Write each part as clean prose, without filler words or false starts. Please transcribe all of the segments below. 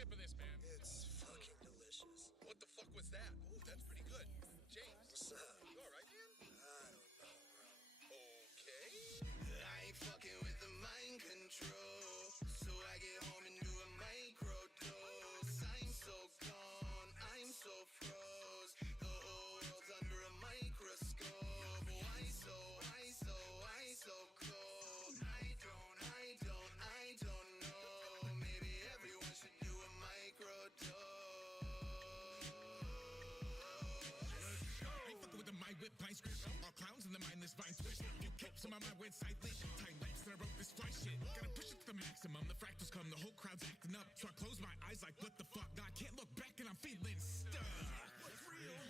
sip of this, man. It's fucking delicious. What the fuck was that? Ooh, that's pretty good. James. What's up? You alright, man? I don't know, bro. Okay. I ain't fucking with the mind control, so I get home and do a microdose. I'm so gone, I'm so froze. The whole world's under a microscope. Why so cold? I don't know. Maybe everyone should do a microdose. I ain't fucking with the mind whip blind script. All clowns in the mindless vine twist. Few clips on my mind went silent. Time lapse and I wrote this fly shit. Gotta push it to the maximum. The fractals come, the whole crowd's acting up. So I close my eyes like, what the fuck? Now I can't look back and I'm feeling stuck.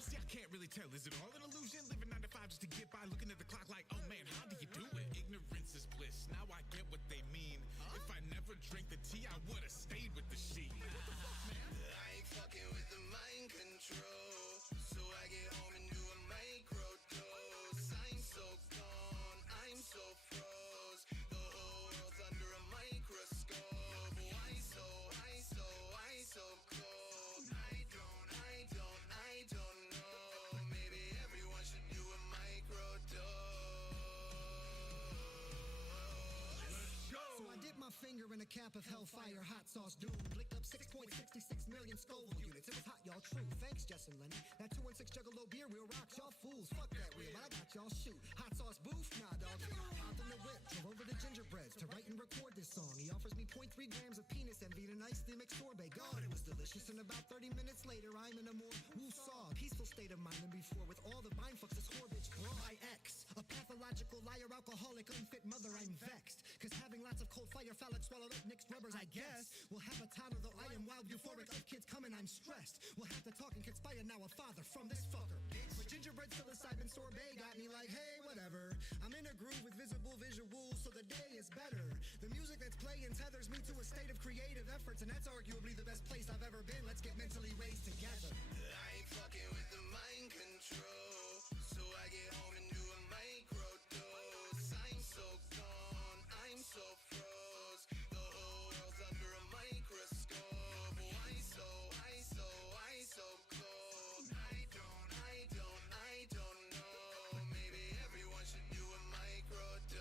See, I can't really tell. Is it all an illusion? Living 9 to 5 just to get by, looking at the clock like, oh man, how do you do it? Ignorance is bliss. Now I get what they mean. If I never drank the tea, I would've stayed with the sheep. What the fuck, man? I ain't fucking with the mind control, so I get home and do a microdose. I'm so gone, I'm so froze. The whole world's under a microscope. Why so cold? I don't know. Maybe everyone should do a microdose. So I dipped my finger in a cap of hellfire hot sauce doom. Licked up 6.66 million Scoville units. It was hot, y'all, true. Thanks, Jess and Lenny. That 2-6 Juggalo beer wheel rocks, y'all fools. Fuck that wheel, but I got y'all shoot. Hot sauce booth? Nah, dog. Hopped in the whip, drove over to Gingerbread's to write and record this song. He offers me 0.3 grams of penis envy to nicely mix sorbet. God, it was delicious. And about 30 minutes later, I'm in a more woo-saw, peaceful state of mind than before with all the mind fucks this whore bitch brought. My ex, a pathological liar, alcoholic, unfit mother, I'm vexed. Cause having lots of cold fire, phallic, swallowed up, mixed rubbers, I guess. We'll have a toddler, though I am wild, euphoric, of kids coming, I'm stressed. We'll have to talk and conspire now a father from this fucker, bitch. But gingerbread, psilocybin, sorbet got me like, hey, whatever. I'm in a groove with visible visuals, so the day is better. The music that's playing tethers me to a state of creative efforts, and that's arguably the best place I've ever been. Let's get mentally raised together. I ain't fucking with the mind control, so I get home and do a microdose. I'm so gone, I'm so froze. The whole world's under a microscope. Why so cold? I don't know. Maybe everyone should do a microdose.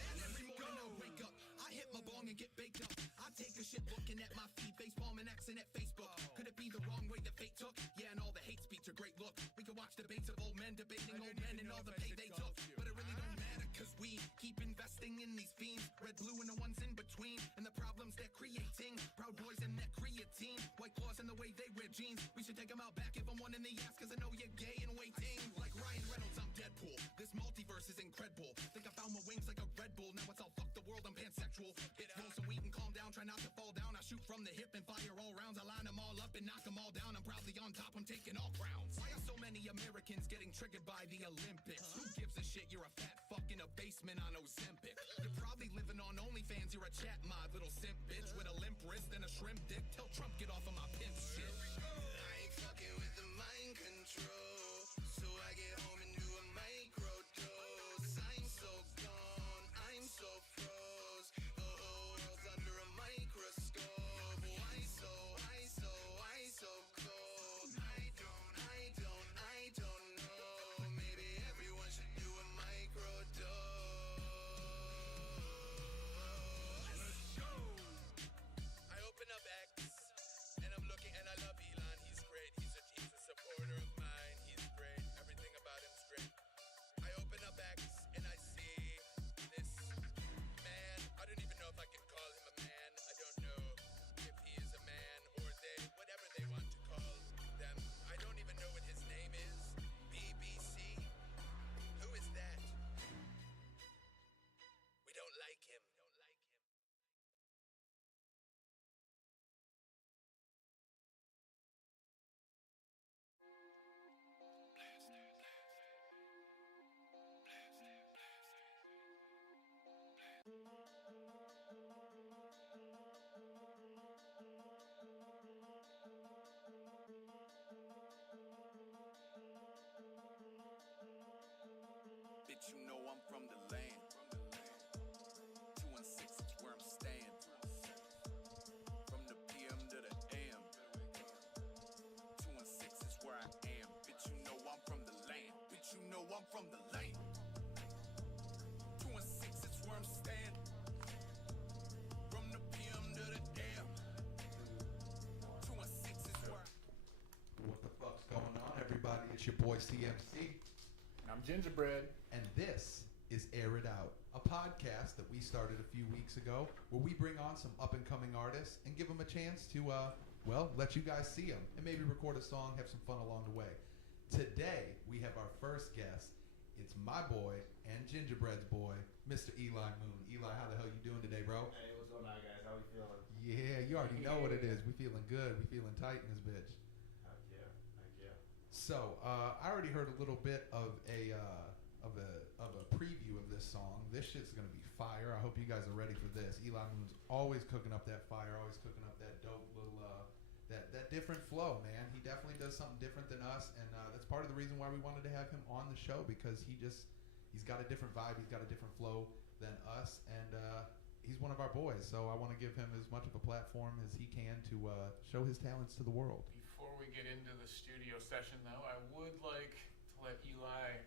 And every morning I wake up, I hit my bong and get baked up. I take a shit looking at my feed, facepalm and Xing at Facebook. Could it be the wrong way that fate took? Yeah, and all the hate speech a great look. We could watch debates of old men debating old men and all the pay they took. But it really don't matter, cause we keep investing in these fiends. Red, blue, and the ones in between. And the problems they're creating. Proud boys and that creatine. White claws and the way they wear jeans. We should take them out back, give them one in the ass, cause I know you're gay and waiting. Like Ryan Reynolds, I'm Deadpool. This multiverse is incredible. Think I found my wings like a Red Bull. Now it's all fuck the world, I'm pansexual. Roll some weed and calm down, try not to fall down. I shoot from the hip and fire all rounds. I line them all up and knock them all down. I'm proudly on top, I'm taking all crowns. Why are so many Americans getting triggered by the Olympics? Who gives a shit? You're a fat fuck in a basement on Ozempic. You're probably living on OnlyFans. You're a chat mod, little simp bitch with a limp wrist and a shrimp dick. Tell Trump get off of my pimp shit. I ain't fucking with the mind control, so I get home and do a microdose. I'm so gone, I'm so froze. The whole world's under a microscope. Why so cold? I don't know. Maybe everyone should do a microdose. I open up X, and I'm looking, and I love Elon. He's great. He's a supporter of mine. He's great. Everything about him's great. I open up X, and I see this man. I don't even know if I can call him a man. I don't know if he is a man or they, whatever they want to call them. I don't even know what his name is. BBC? Who is that? We don't like him. Bitch, you know I'm from the land. 216 is where I'm staying. from the lane. 2 and 6, it's where I'm standing. From the PM to the AM. 2 and 6 is where What the fuck's going on, everybody? It's your boy CMC, And I'm Gingerbread. and this is Air It Out, a podcast that we started a few weeks ago where we bring on some up-and-coming artists and give them a chance to, let you guys see them and maybe record a song, have some fun along the way. Today, we have our first guest. It's my boy and Gingerbread's boy, Mr. Eli Moon. Eli, how the hell you doing today, bro? Hey, what's going on, guys? How we feeling? Yeah, you already know what it is. We feeling good. We feeling tight in this bitch. Heck yeah, heck yeah. So, I already heard a little bit of a preview of this song. This shit's gonna be fire. I hope you guys are ready for this. Eli Moon's always cooking up that fire, always cooking up that dope little that different flow, man. He definitely does something different than us, and that's part of the reason why we wanted to have him on the show, because he's got a different vibe, he's got a different flow than us, and he's one of our boys. So I want to give him as much of a platform as he can to show his talents to the world. Before we get into the studio session, though, I would like to let Eli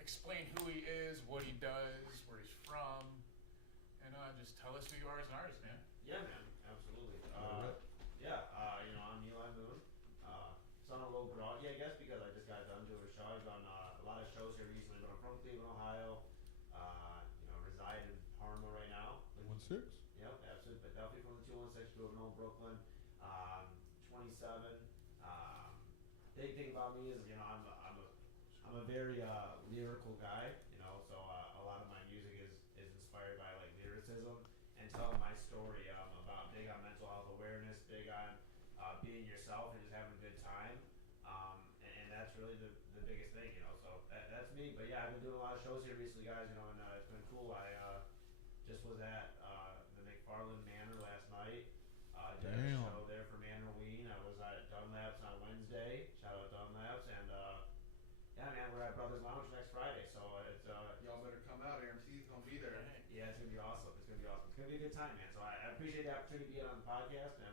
explain who he is, what he does, where he's from, and just tell us who you are as an artist, man. Yeah, man, absolutely. I'm Eli Moon. Son of a little groggy, I guess, because I just got done doing a show. I've done a lot of shows here recently, but I'm from Cleveland, Ohio. Reside in Parma right now. 1-6. Yep, absolutely. But definitely from the 216, grew up in Old Brooklyn. 27. Big thing about me is, I'm a very lyrical guy. So a lot of my music is inspired by like lyricism and telling my story. About big on mental health awareness, big on being yourself and just having a good time. And that's really the biggest thing. So that's me. But yeah, I've been doing a lot of shows here recently, guys. And it's been cool. I just was at the McFarland Manor last night. Did a Damn. show there for Manor-Ween. I was at Dunlap's on Wednesday. Shout out Dunlap's. And yeah, man, we're at Brothers Lounge next Friday. So it's Y'all better come out. AMC's gonna be there. yeah, it's gonna be awesome. It's gonna be awesome. It's gonna be a good time, man. So I appreciate the opportunity to be on the podcast, and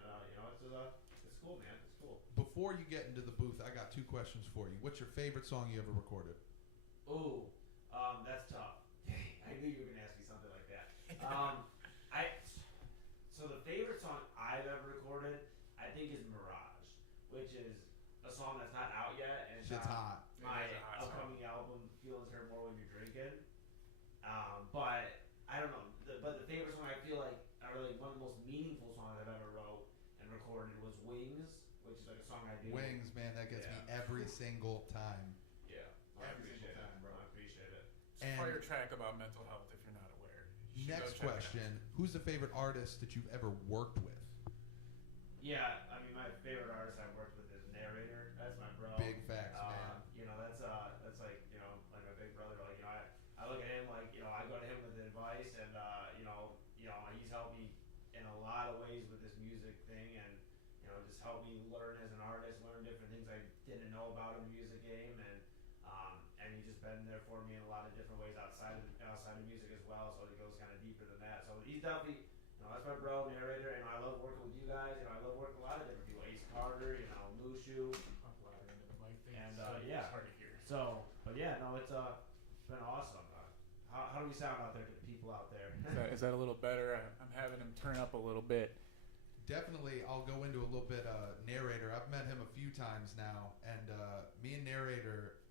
it's cool, man. It's cool. Before you get into the booth, I got 2 questions for you. What's your favorite song you ever recorded? Ooh, that's tough. I knew you were gonna ask me something like that. So the favorite song I've ever recorded, I think, is Mirage, which is a song that's not out yet, and it's Shit's on hot. my It is a hot upcoming album, Feelings Hurt More When You're Drinking. But I don't know. But the favorite song I feel like, or like one of the most meaningful songs I've ever wrote and recorded was Wings, which is like a song I do. Wings, man, that gets me every single time. Yeah, I Every appreciate single it. time, bro. I appreciate it. It's a And- fire track about mental health, if you're not aware. You should Next go check it out. question: who's the favorite artist that you've ever worked with? Yeah, I mean, my favorite artist I've worked with is Narrator. That's my bro. Big facts, man. That's like like my big brother. Like I look at him like I go to him with advice, and he's helped me in a lot of ways with this music thing, and just helped me learn as an artist, learn different things I didn't know about a music game, and he's just been there for me in a lot of different ways outside of music as well. So it goes kind of deeper than that. So he's definitely. That's my bro, Narrator, and I love working with you guys. I love working with a lot of different people. Ace Carter, Mushu, Pop louder into the mic thing. and It's hard to hear. So, but yeah, no, it's been awesome. How do we sound out there to the people out there? Is that a little better? I'm having him turn up a little bit. Definitely, I'll go into a little bit. Narrator, I've met him a few times now, and me and Narrator,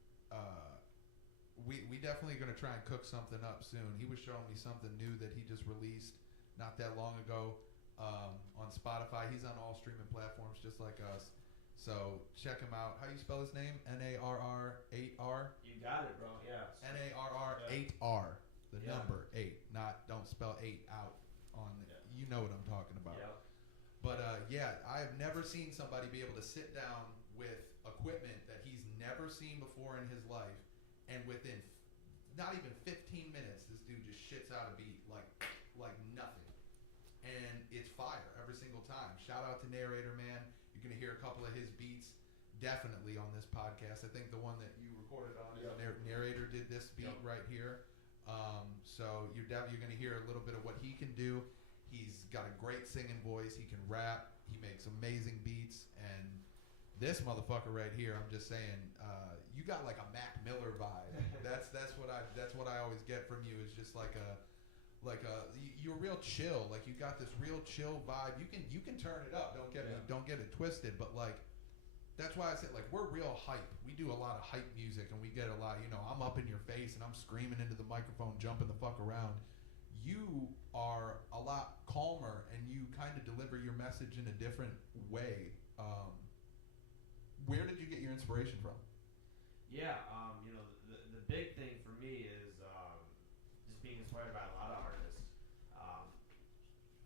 we definitely gonna try and cook something up soon. He was showing me something new that he just released not that long ago on Spotify. He's on all streaming platforms just like us. So check him out. How do you spell his name? Narr8R? You got it, bro. Yeah. Narr8R. The Yeah. number 8. Not don't spell 8 out on you know what I'm talking about. Yep. But I've never seen somebody be able to sit down with equipment that he's never seen before in his life, and within not even 15 minutes, this dude just shits out a beat like nothing. And it's fire every single time. Shout out to Narrator, man. You're going to hear a couple of his beats definitely on this podcast. I think the one that you recorded on is Narrator did this beat right here. So you're going to hear a little bit of what he can do. He's got a great singing voice. He can rap. He makes amazing beats. And This motherfucker right here, I'm just saying, you got like a Mac Miller vibe. That's what I always get from you is just like you're real chill. Like you got this real chill vibe. You can turn it up. Don't get it twisted. But like that's why I said like we're real hype. We do a lot of hype music and we get a lot. I'm up in your face and I'm screaming into the microphone, jumping the fuck around. You are a lot calmer and you kind of deliver your message in a different way. Where did you get your inspiration from? Yeah, the big thing for me is just being inspired by a lot of artists.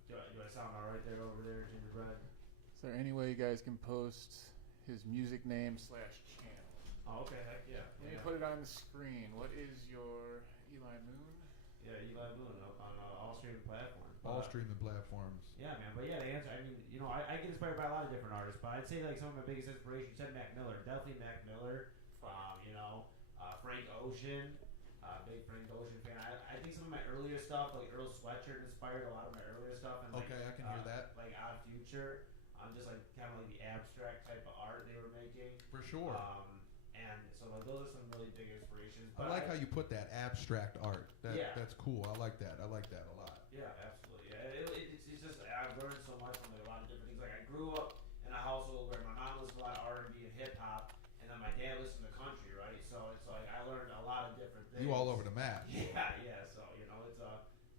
Do I sound all right there over there, Gingerbread? Is there any way you guys can post his music name /channel? Oh, okay, heck yeah. Let me put it on the screen. What is your Eli Moon? Yeah, Eli Moon on all streaming platforms. All streaming platforms. Yeah, man. But yeah, the answer. I mean, I get inspired by a lot of different artists, but I'd say like some of my biggest inspirations. You said Mac Miller, definitely Mac Miller. Frank Ocean, big Frank Ocean fan. I think some of my earlier stuff, like Earl Sweatshirt, inspired a lot of my earlier stuff. And okay, I can hear that. Like Odd Future, just like kind of like the abstract type of art they were making. For sure. And so like those are some really big inspirations. But I like how you put that abstract art. That's cool. I like that a lot. Yeah, absolutely. Yeah, it's just I've learned so much from like, a lot of different things. Like I grew up in a household where my mom listened to a lot of R&B and hip hop, and then my dad listened to country, right? So it's like I learned a lot of different things. You all over the map. Yeah. So it's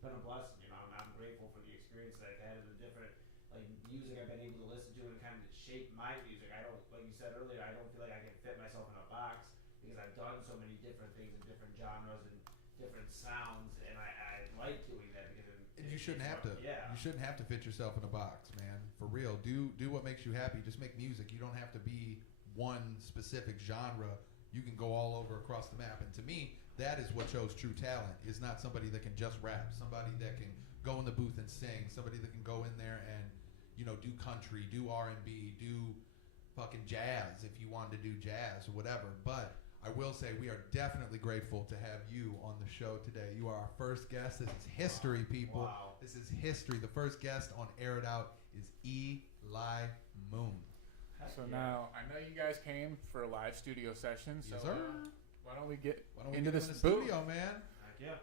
been a blessing. I'm grateful for the experience that I've had and the different like music I've been able to listen to and kind of shape my music. I don't, like you said earlier, I don't feel like I can fit myself in a box because I've done so many different things in different genres and different sounds, and I like doing that because you shouldn't have to. Yeah. You shouldn't have to fit yourself in a box, man. For real. Do what makes you happy. Just make music. You don't have to be one specific genre. You can go all over across the map. And to me, that is what shows true talent. Is not somebody that can just rap. Somebody that can go in the booth and sing. Somebody that can go in there and do country, do R&B, do fucking jazz if you wanted to do jazz or whatever. But I will say we are definitely grateful to have you on the show today. You are our first guest. This is history, people. Wow. This is history. The first guest on Air It Out is Eli Moon. So now, I know you guys came for a live studio session, so yes, sir. Why don't we get into this in the booth? studio, man? Heck yeah.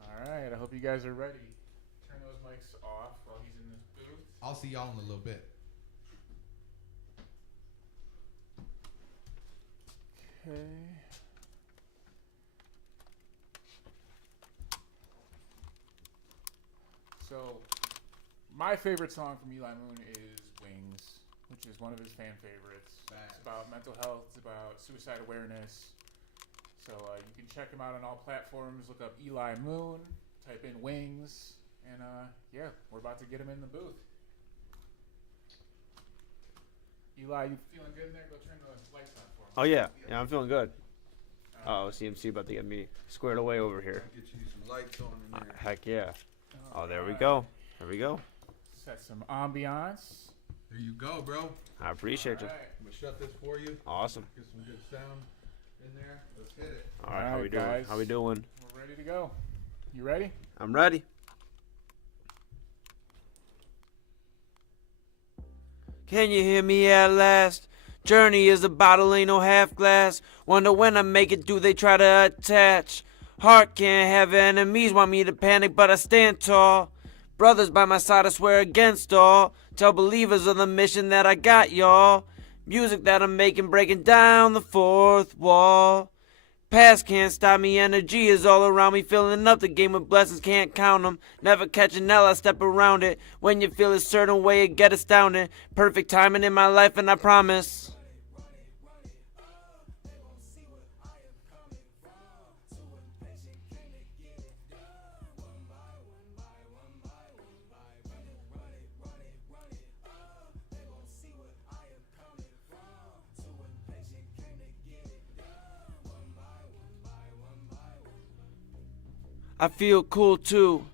All right, I hope you guys are ready. Turn those mics off while he's in this booth. I'll see y'all in a little bit. Okay. So, my favorite song from Eli Moon is Wings, which is one of his fan favorites. Nice. It's about mental health. It's about suicide awareness. So you can check him out on all platforms. Look up Eli Moon. Type in Wings. And yeah, we're about to get him in the booth. Eli, you feeling good in there? Go turn the lights on for him. Oh, yeah. Yeah, I'm feeling good. Oh, CMC about to get me squared away over here. Get you some lights on in there. Heck yeah. Oh, there we go. There we go. Set some ambiance. There you go, bro. I appreciate you. All right. I'm going to shut this for you. Awesome. Get some good sound in there. Let's hit it. All right, how we doing? guys. How we doing? We're ready to go. You ready? I'm ready. Can you hear me at last? Journey is a bottle, ain't no half glass. Wonder when I make it, do they try to attach? Heart can't have enemies, want me to panic, but I stand tall. Brothers by my side, I swear against all. Tell believers of the mission that I got, y'all. Music that I'm making, breaking down the fourth wall. Past can't stop me, energy is all around me. Filling up the game with blessings, can't count them. Never catch an L, I step around it. When you feel a certain way, it get astounding. Perfect timing in my life, and I promise. I feel cool too.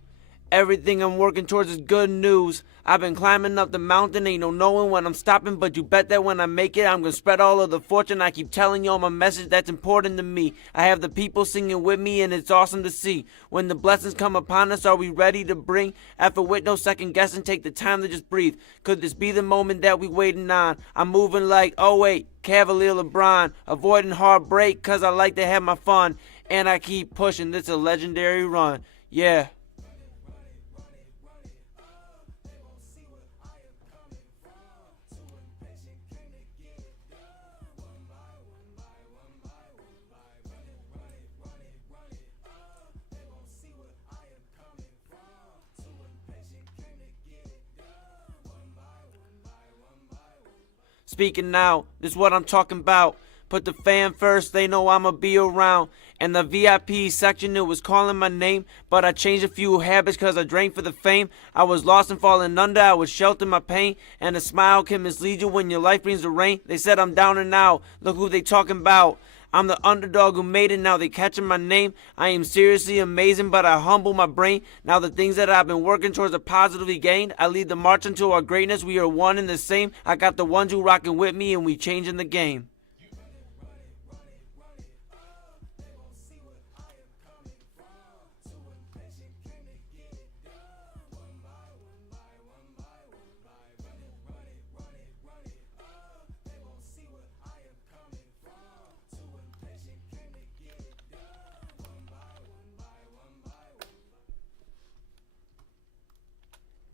Everything I'm working towards is good news. I've been climbing up the mountain, ain't no knowing when I'm stopping, but you bet that when I make it, I'm gonna spread all of the fortune. I keep telling y'all my message that's important to me. I have the people singing with me, and it's awesome to see. When the blessings come upon us, are we ready to bring effort with no second guessing? Take the time to just breathe. Could this be the moment that we waiting on? I'm moving like, oh wait, Cavalier LeBron, avoiding heartbreak cause I like to have my fun, and I keep pushing. This a legendary run. Yeah. Speaking now, this is what I'm talking about. Put the fan first, they know I'ma be around. And the VIP section, it was calling my name, but I changed a few habits cause I drank for the fame. I was lost and falling under, I would shelter my pain, and a smile can mislead you when your life brings the rain. They said I'm down and out, look who they talking about. I'm the underdog who made it, now they catching my name. I am seriously amazing, but I humble my brain. Now the things that I've been working towards are positively gained. I lead the march into our greatness, we are one and the same. I got the ones who rocking with me and we changing the game.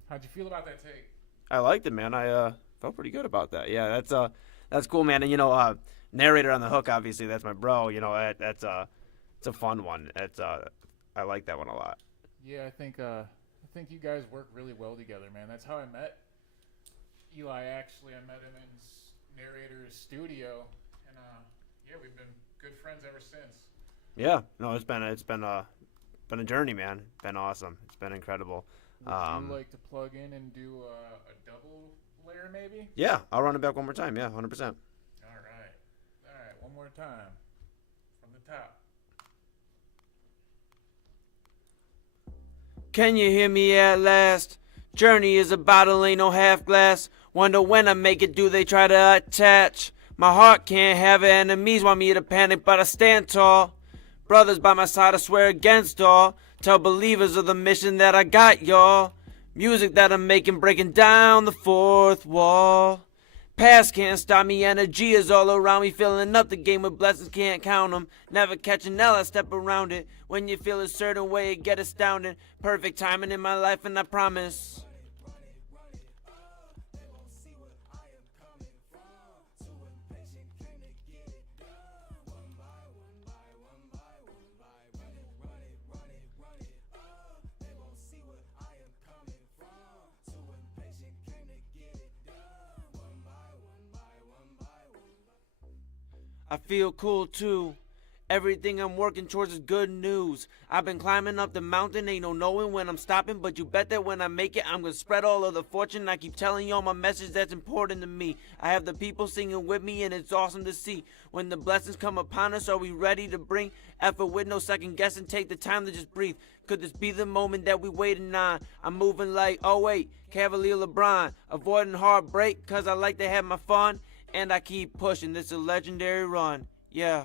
How'd you feel about that take? I liked it, man. I felt pretty good about that. Yeah, that's cool, man. And narrator on the hook, obviously, that's my bro. It's a fun one. I like that one a lot. Yeah, I think you guys work really well together, man. That's how I met Eli. Actually, I met him in narrator's studio, and yeah, we've been good friends ever since. Yeah, no, it's been a journey, man. It's been awesome. It's been incredible. Would you like to plug in and do a double layer, maybe? Yeah, I'll run it back one more time. Yeah, 100%. All right, one more time from the top. Can you hear me at last? Journey is a bottle, ain't no half glass. Wonder when I make it, do they try to attach? My heart can't have it, enemies want me to panic, but I stand tall. Brothers by my side, I swear against all. Tell believers of the mission that I got, y'all. Music that I'm making, breaking down the fourth wall. Past can't stop me, energy is all around me. Filling up the game with blessings, can't count them. Never catch an L, I step around it. When you feel a certain way, it get astounding. Perfect timing in my life, and I promise. I feel cool too. Everything I'm working towards is good news. I've been climbing up the mountain, ain't no knowing when I'm stopping, but you bet that when I make it, I'm gonna spread all of the fortune. I keep telling y'all my message that's important to me. I have the people singing with me, and it's awesome to see. When the blessings come upon us, are we ready to bring effort with no second guessing? Take the time to just breathe. Could this be the moment that we waiting on? I'm moving like, oh wait, Cavalier LeBron, avoiding heartbreak cause I like to have my fun. And I keep pushing, this is a legendary run. Yeah.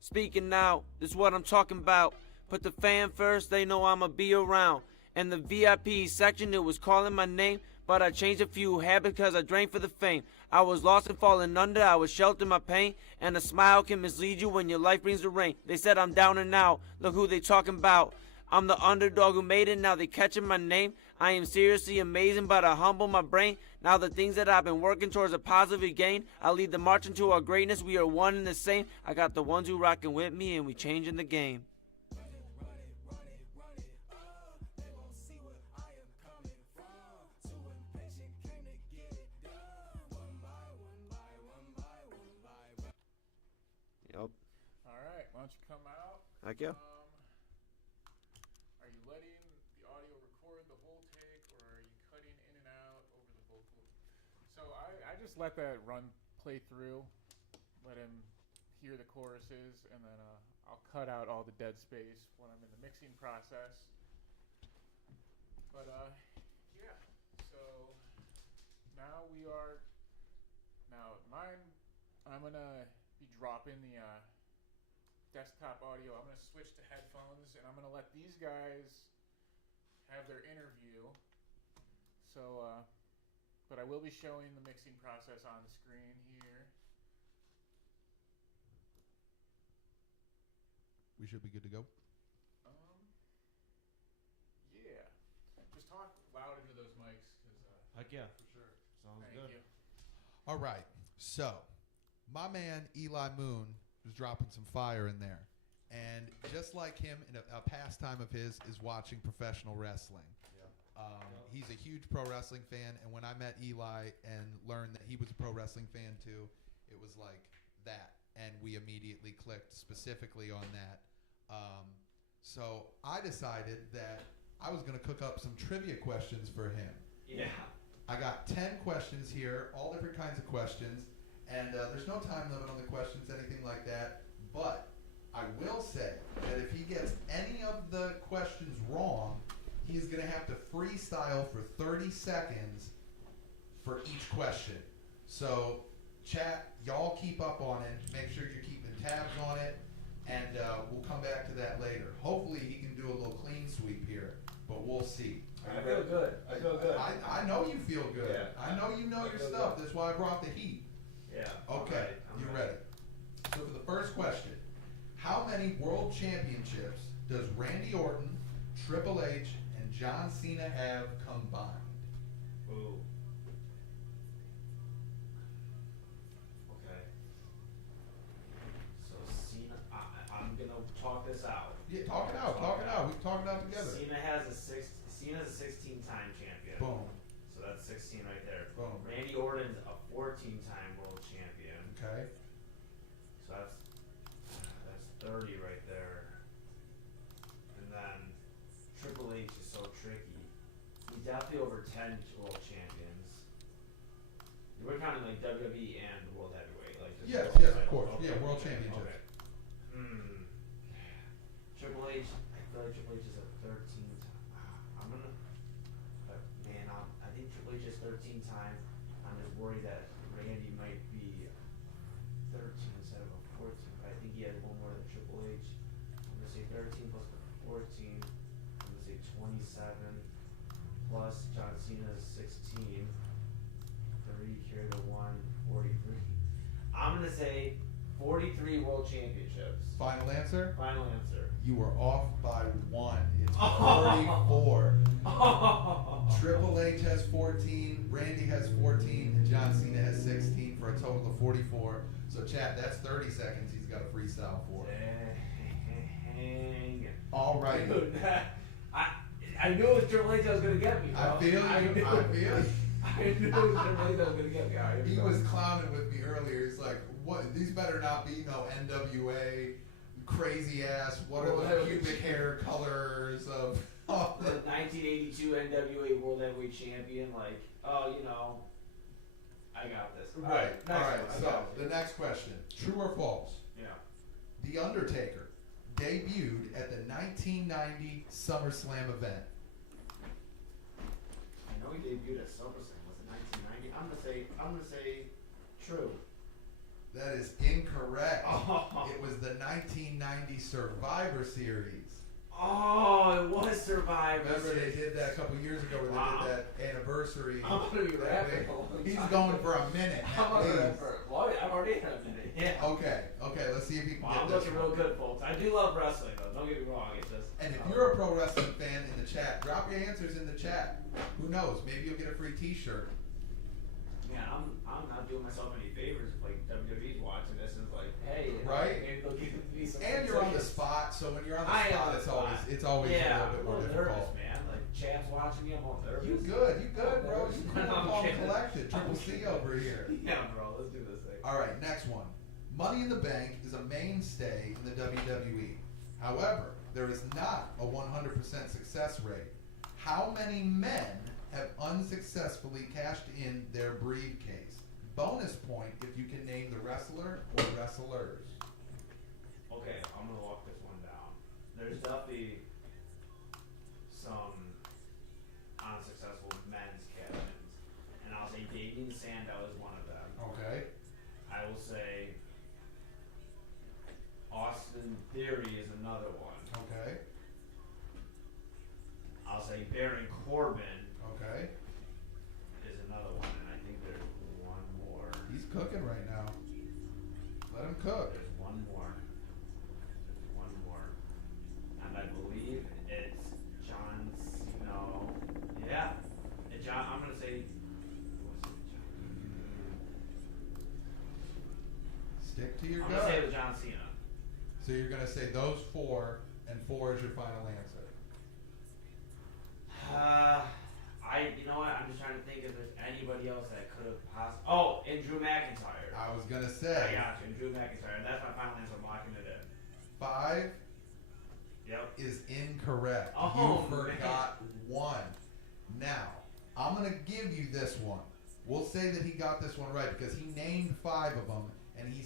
Speaking now, this is what I'm talking about. Put the fan first, they know I'ma be around. And the VIP section, it was calling my name, but I changed a few habits cause I drank for the fame. I was lost and falling under, I was sheltering my pain, and a smile can mislead you when your life brings the rain. They said I'm down and out, look who they talking about. I'm the underdog who made it, now they catching my name. I am seriously amazing, but I humble my brain. Now the things that I've been working towards are positive gain. I lead the march into our greatness, we are one and the same. I got the ones who rocking with me, and we changing the game. Yep. Heck yeah. Are you letting the audio record the whole take, or are you cutting in and out over the vocal? So I just let that play through, let him hear the choruses, and then I'll cut out all the dead space when I'm in the mixing process. But yeah, so now mine, I'm gonna be dropping the desktop audio. I'm gonna switch to headphones, and I'm gonna let these guys have their interview. So, but I will be showing the mixing process on the screen here. We should be good to go. Yeah. Just talk loud into those mics, Heck yeah, for sure. Sounds thank good. you. All right. So, my man Eli Moon was dropping some fire in there. And just like him, a pastime of his is watching professional wrestling. He's a huge pro wrestling fan, and when I met Eli and learned that he was a pro wrestling fan too, it was like that, and we immediately clicked specifically on that. So I decided that I was going to cook up some trivia questions for him. Yeah. I got 10 questions here, all different kinds of questions, and there's no time limit on the questions, anything like that, but I will say that if he gets any of the questions wrong, he's going to have to freestyle for 30 seconds for each question. So, chat, y'all keep up on it. Make sure you're keeping tabs on it, and we'll come back to that later. Hopefully, he can do a little clean sweep here, but we'll see. I feel good. I know you feel good. Yeah. I know you know your stuff. That's why I brought the heat. Yeah. Okay, you ready? So, for the first question, how many world championships does Randy Orton, Triple H, and John Cena have combined? Ooh. Okay. So Cena, I'm gonna talk this out. Yeah, talk it out. Talk it out. We can talk it out together. Cena's a 16-time champion. Boom. So that's 16 right there. Boom. Randy Orton's a 14-time world champion. Okay. So that's 30 right there. And then Triple H is so tricky. He's definitely over 10 world champions. We're counting like WWE and World Heavyweight, like just Yes, world yes, of titles. course. Okay. Yeah, world championships. Okay. Triple H, I feel like Triple H is a 13 time. I'm gonna, man, I think Triple H is 13 time. I'm just worried that Randy might be 13 instead of a 14, but I think he has one more than Triple H. I'm gonna say 13 plus the 14. I'm gonna say 27 plus John Cena's 16. 3 carry the 1, 43. I'm gonna say 43 world championships. Final answer? Final answer. You were off by 1. It's 44. Triple H has 14, Randy has 14, and John Cena has 16 for a total of 44. So, chat, that's 30 seconds he's got a freestyle for. Dang. All right. Dude, I knew it was Triple H that was going to get me, bro. I feel you. I knew it was Triple H that was going to get me. Right, he was clowning with me earlier. He's like, "What? These better not be no NWA crazy ass. What are the pubic hair colors of the 1982 NWA World Heavyweight Champion?" Like, oh, I got this. Right. All right. One. So the next question: true or false? Yeah. The Undertaker debuted at the 1990 SummerSlam event. I know he debuted at SummerSlam. Was it 1990? I'm gonna say true. That is incorrect. Oh. It was the 1990 Survivor Series. Oh, it was Survivor. Remember they did that a couple years ago where they did that anniversary. I'm gonna be rapping. He's going for a minute. I'm already in a minute. Yeah. Okay, let's see if he can get I'm this looking one. real good, folks. I do love wrestling, though. Don't get me wrong. It's just. And if you're a pro wrestling fan in the chat, drop your answers in the chat. Who knows? Maybe you'll get a free T-shirt. Man, I'm not doing myself any favors if like WWE's watching this and it's like, hey, Right. maybe they'll give me some. And you're on the spot, so when you're on the spot, it's always a yeah, little bit more I'm difficult. nervous, man. Like chat's watching me, I'm all nervous. You good, bro. You cool, I'm calm, kidding. collected. Triple I'm C kidding. over here. Yeah, bro. Let's do this thing. All right, next one. Money in the Bank is a mainstay in the WWE. However, there is not a 100% success rate. How many men have unsuccessfully cashed in their briefcase? Bonus point if you can name the wrestler or wrestlers. Okay, I'm gonna walk this one down. There's definitely some unsuccessful men's cash-ins, and I'll say Damien Sandow is one of them. Okay. I will say Austin Theory is another one. Okay. I'll say Baron Corbin Okay. is another one, and I think there's one more. He's cooking right now. Let him cook. There's one more. There's one more. And I believe it's John Cena. Yeah. John, I'm going to say. What's it, Stick to your I'm going to say it gut. was John Cena. So you're going to say those four, and 4 is your final answer. You know what? I'm just trying to think if there's anybody else that could have possibly. Oh, and Drew McIntyre. I was going to I say got you, and Drew McIntyre. And that's my final answer. I'm locking it in. 5 Yep. is incorrect. Oh, You forgot 1. Now, I'm going to give you this one. We'll say that he got this one right because he named 5 of them, and he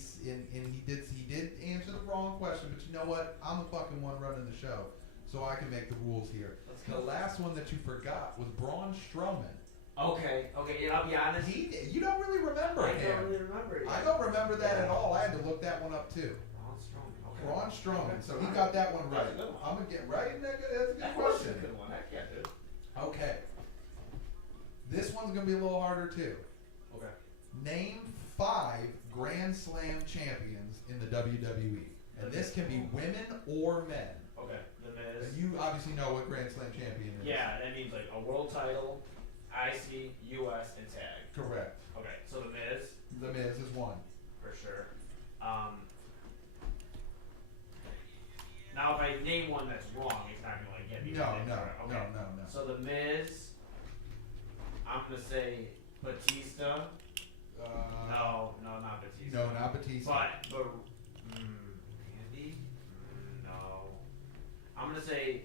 did answer the wrong question. But you know what? I'm the fucking one running the show, so I can make the rules here. The last one that you forgot was Braun Strowman. Okay, and I'll be honest. You don't really remember I him. don't really remember it. I don't remember that at all. I had to look that one up too. Braun Strowman. Okay. Braun Strowman. So he got that one right. That's a good one. I'm gonna get right. That's a good That was question. a good one. Heck yeah, dude. Okay. This one's gonna be a little harder too. Okay. Name 5 Grand Slam champions in the WWE, and this can be women or men. Okay. The Miz. And you obviously know what Grand Slam champion is. Yeah, that means like a world title, IC, US, and tag. Correct. Okay, so the Miz The Miz is 1. for sure. Now if I name one that's wrong, it's not gonna like get me. No. Okay. So the Miz, I'm gonna say Batista. No, not Batista. No, not Batista. But Randy? No. I'm gonna say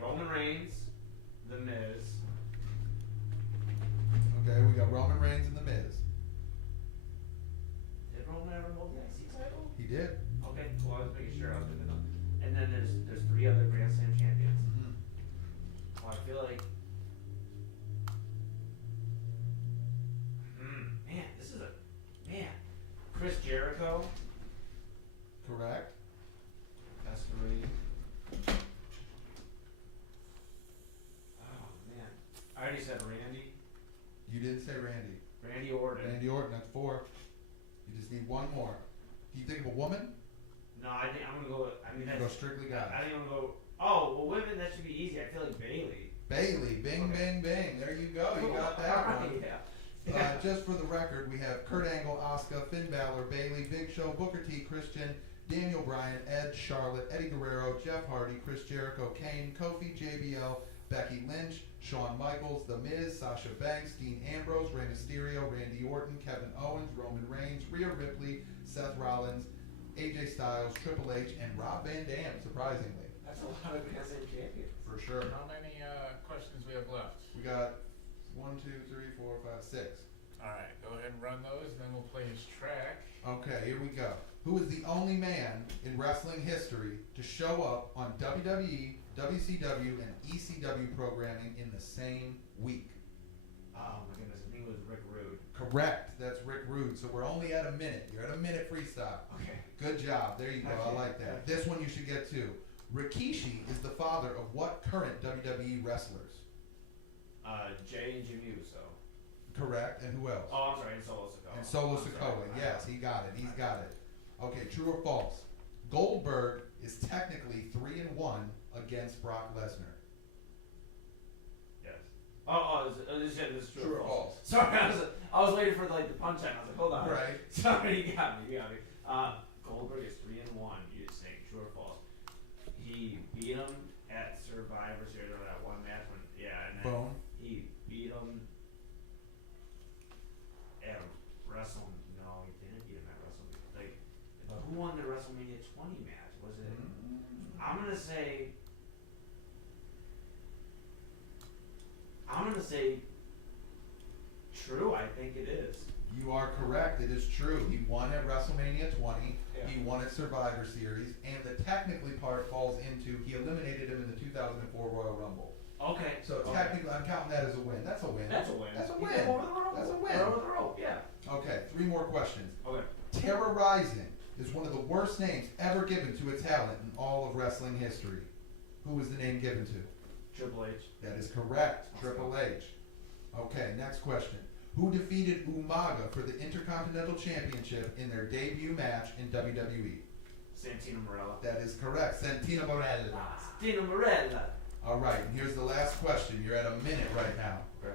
Roman Reigns, The Miz. Okay, we got Roman Reigns and The Miz. Did Roman ever hold the IC title? He did. Okay, cool. I was making sure I was good enough. And then there's 3 other Grand Slam champions. Mm-hmm. Oh, I feel like. Man, this is Chris Jericho. Correct. That's 3. Oh man, I already said Randy. You didn't say Randy. Randy Orton. Randy Orton, that's 4. You just need 1 more. Do you think of a woman? No, I think I'm gonna go. Go strictly guys. I think I'm gonna go. Oh, well, women, that should be easy. I feel like Bailey. Bailey, bing, Okay. bing, bing. There you go. You got that one. Yeah. Just for the record, we have Kurt Angle, Asuka, Finn Balor, Bailey, Big Show, Booker T, Christian, Daniel Bryan, Edge, Charlotte, Eddie Guerrero, Jeff Hardy, Chris Jericho, Kane, Kofi, JBL, Becky Lynch, Shawn Michaels, The Miz, Sasha Banks, Dean Ambrose, Rey Mysterio, Randy Orton, Kevin Owens, Roman Reigns, Rhea Ripley, Seth Rollins, AJ Styles, Triple H, and Rob Van Dam, surprisingly. That's a lot of Grand Slam champions. For sure. How many questions we have left? We got 1, 2, 3, 4, 5, 6. All right, go ahead and run those, and then we'll play his track. Okay, here we go. Who is the only man in wrestling history to show up on WWE, WCW, and ECW programming in the same week? Oh my goodness, I think it was Rick Rude. Correct. That's Rick Rude. So we're only at a minute. You're at a minute freestyle. Okay. Good job. There you go. I like that. This one you should get too. Rikishi is the father of what current WWE wrestlers? Jay and Jimmy Uso. Correct. And who else? Oh, I'm sorry, and Solo Sikoa. And Solo I'm Sikoa. sorry. Yes, he got it. He's got it. Okay, true or false? Goldberg is technically 3-1 against Brock Lesnar. Yes. This is True or false? Sorry, I was waiting for like the punchline. I was like, hold on. Right. Sorry, you got me. Goldberg is 3-1. You just saying true or false? He beat him at Survivor Series or that one match when and then Boom. he beat him at WrestleMania. No, he didn't beat him at WrestleMania. Like, but who won the WrestleMania gonna say true. I think it is. You are correct. It is true. He won at WrestleMania 20. Yeah. He won at Survivor Series, and the technically part falls into he eliminated him in the 2004 Royal Rumble. Okay. So technically, I'm counting that as a win. That's a win. That's a win. That's a He win. did over the rope. That's a win. Over the rope. Yeah. Okay, 3 more questions. Okay. Terrorizing is one of the worst names ever given to a talent in all of wrestling history. Who was the name given to? Triple H. That is correct. Triple H. Okay, next question. Who defeated Umaga for the Intercontinental Championship in their debut match in WWE? Santino Marella. That is correct. Santino Marella. Santino Marella. All right, and here's the last question. You're at a minute right now. Okay.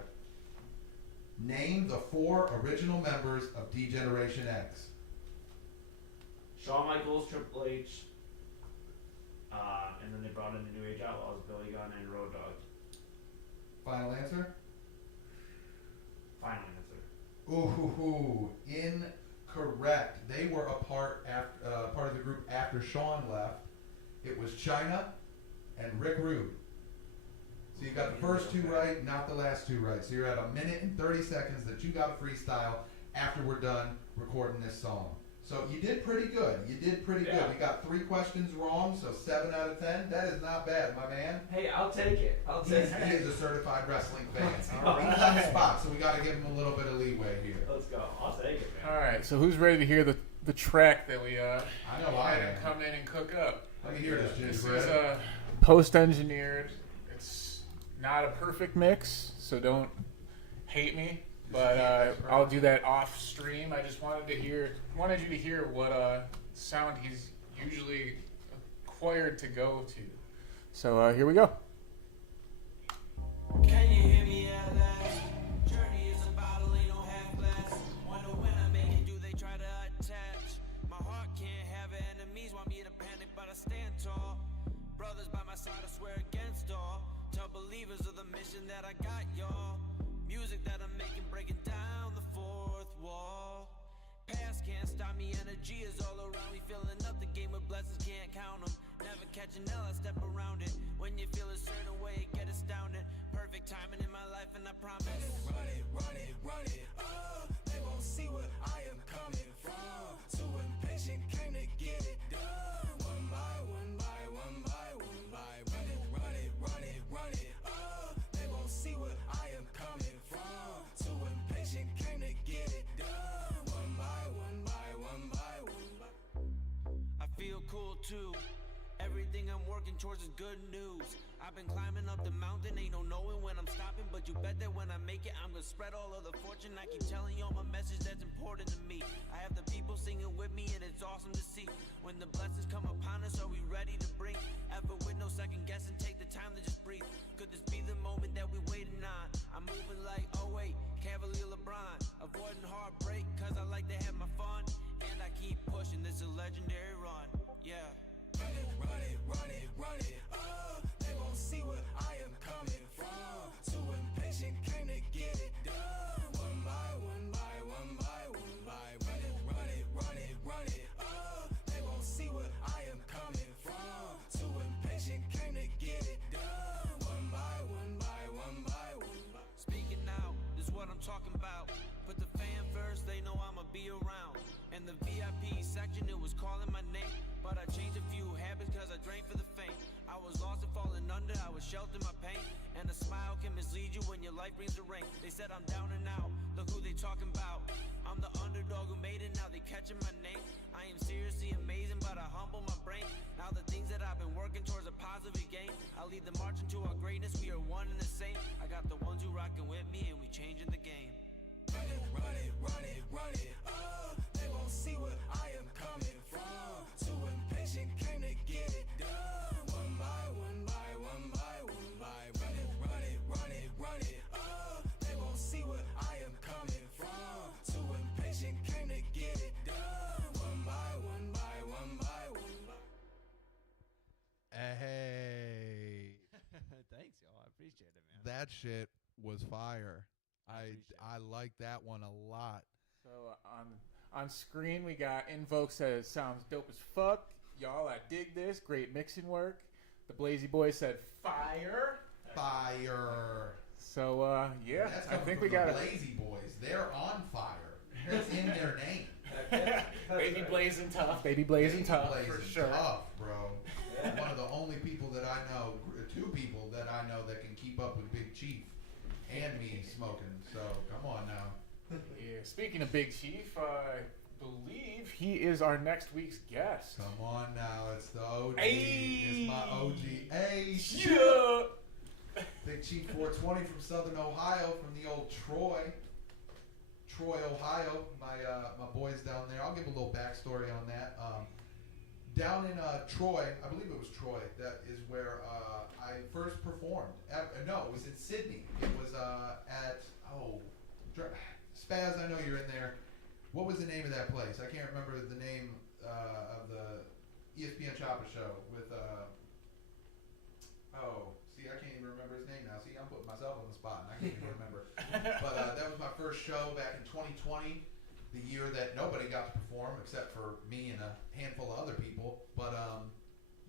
Name the 4 original members of D-Generation X. Shawn Michaels, Triple H, and then they brought in the New Age Outlaws, Billy Gunn, and Road Dogg. Final answer? Final answer. Ooh, incorrect. They were a part of the group after Shawn left. It was Chyna and Rick Rude. So you got the first 2 right, not the last 2 right. So you're at a minute and 30 seconds that you got to freestyle after we're done recording this song. So you did pretty good. You did pretty good. You got 3 questions wrong, so 7 out of 10. That is not bad, my man. Hey, I'll take it. He is a certified wrestling fan. He's on the spot, so we got to give him a little bit of leeway here. Let's go. I'll take it, man. All right, so who's ready to hear the track that we I know I had am. him come in and cook up? Let me hear this, This gingerbread. is post-engineered. It's not a perfect mix, so don't hate me. But I'll do that off stream. I just wanted you to hear what sound he's usually acquired to go to. So here we go. Can you hear me at last? Journey is a bottle, ain't no half glass. Wonder when I make it, do they try to attach? My heart can't have it, enemies want me to panic, but I stand tall. Brothers by my side, I swear against all. Tell believers of the mission that I got, y'all. Music that I'm making, breaking down the 4th wall. Past can't stop me, energy is all around me. Filling up the game with blessings, can't count them. Never catch an L, I step around it. When you feel a certain way, it get astounded. Perfect timing in my life, and I promise. Run it, run it, run it. They won't see what I am coming from. Too impatient, came to get it done. One by one by one by one by. Run it, run it, run it, run it. They won't see what I am coming from. Too impatient, came to get it done. One by one by one by one by. I feel cool too. Everything I'm working towards is good news. I've been climbing up the mountain, ain't no knowing when I'm stopping. But you bet that when I make it, I'm gonna spread all of the fortune. I keep telling y'all my message that's important to me. I have the people singing with me, and it's awesome to see. When the blessings come upon us, are we ready to bring effort with no second guessing? Take the time to just breathe. Could this be the moment that we waiting on? I'm moving like, oh wait, Cavalier LeBron. Avoiding heartbreak, cause I like to have my fun. And I keep pushing, this is a legendary run. Yeah. Run it, run it, run it, run it. They won't see what I am coming from. Too impatient, came to get it done. One by one by one by one by. Run it, run it, run it, run it. They won't see what I am coming from. Too impatient, came to get it done. One by one by one by one by. Speaking now, this is what I'm talking about. Put the fan first, they know I'ma be around. And the VIP section, it was calling my name. But I changed a few habits cause I drank for the fame. I was lost and falling under, I was sheltering my pain. And a smile can mislead you when your life brings a ring. They said I'm down and out, look who they talking about. I'm the underdog who made it, now they catching my name. I am seriously amazing, but I humble my brain. Now the things that I've been working towards a positive gain. I lead the march into our greatness, we are one and the same. I got the ones who rockin' with me and we changing the game. Run it, run it, run it, run it. They won't see what I am coming from. Too impatient, came to get it done. One by one by one by one by. Run it, run it, run it, run it. They won't see what I am coming from. Too impatient, came to get it done. One by one by one by one by. Hey. Thanks, y'all. I appreciate it, man. That shit was fire. I like that one a lot. So on screen we got Invoke says sounds dope as fuck. Y'all, I dig this. Great mixing work. The Blazy Boy said fire. Fire. So yeah, That's I coming think from we got the Lazy Boys. They're on fire. It's in their name. Baby blazing tough. Baby blazing tough for sure. Tough, bro. Yeah. One of the only people that I know, two people that I know that can keep up with Big Chief and me smoking. So come on now. Yeah. Speaking of Big Chief, I believe he is our next week's guest. Come on now, it's the OG. Hey. It's my OG. Hey, yeah. Big Chief 420 from Southern Ohio, from the old Troy, Ohio. My boys down there. I'll give a little backstory on that. Down in Troy, I believe it was Troy. That is where I first performed. No, it was in Sydney. It was at Spaz. I know you're in there. What was the name of that place? I can't remember the name of the ESPN Chopper show with. See, I can't even remember his name now. See, I'm putting myself on the spot, and I can't even remember. But that was my first show back in 2020, the year that nobody got to perform except for me and a handful of other people. But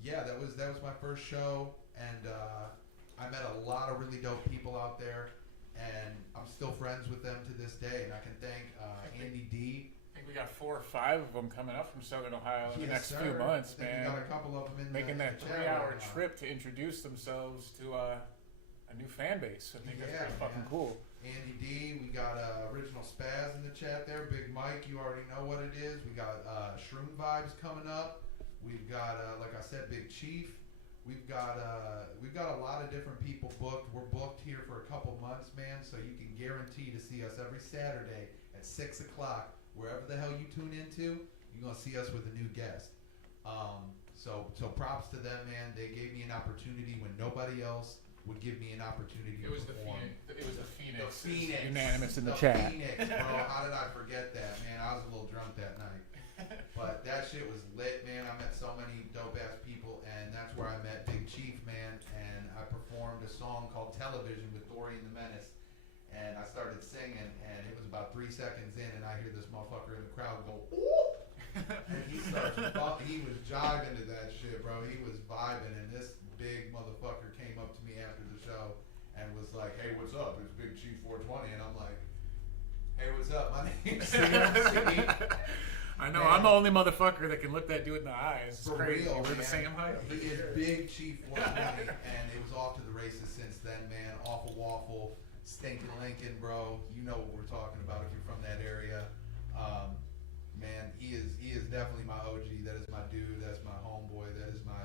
yeah, that was my first show, and I met a lot of really dope people out there, and I'm still friends with them to this day. And I can thank Andy D. I think we got 4 or 5 of them coming up from Southern Ohio in the next few months, man. We got a couple of them making that 3-hour trip to introduce themselves to a new fan base. I think that's pretty fucking cool. Andy D, we got Original Spaz in the chat there. Big Mike, you already know what it is. We got Shroom Vibes coming up. We've got, like I said, Big Chief. We've got a lot of different people booked. We're booked here for a couple months, man. So you can guarantee to see us every Saturday at 6 o'clock. Wherever the hell you tune into, you're gonna see us with a new guest. So props to them, man. They gave me an opportunity when nobody else would give me an opportunity to perform. It was the Phoenix. The Phoenix. Unanimous in the chat. Phoenix, bro. How did I forget that, man? I was a little drunk that night. But that shit was lit, man. I met so many dope-ass people, and that's where I met Big Chief, man. And I performed a song called Television with Dory and the Menace. And I started singing, and it was about 3 seconds in, and I hear this motherfucker in the crowd go, ooh! And he was jiving to that shit, bro. He was vibing, and this big motherfucker came up to me after the show and was like, hey, what's up? It's Big Chief 420. And I'm like, hey, what's up? My name's CMC. I know, man. I'm the only motherfucker that can look that dude in the eyes. It's For crazy. real, We're the same height. He is Big Chief 420, and it was off to the races since then, man. Awful Waffle. Stinking Lincoln, bro. You know what we're talking about if you're from that area. Man, he is definitely my OG. That is my dude. That's my homeboy. That is my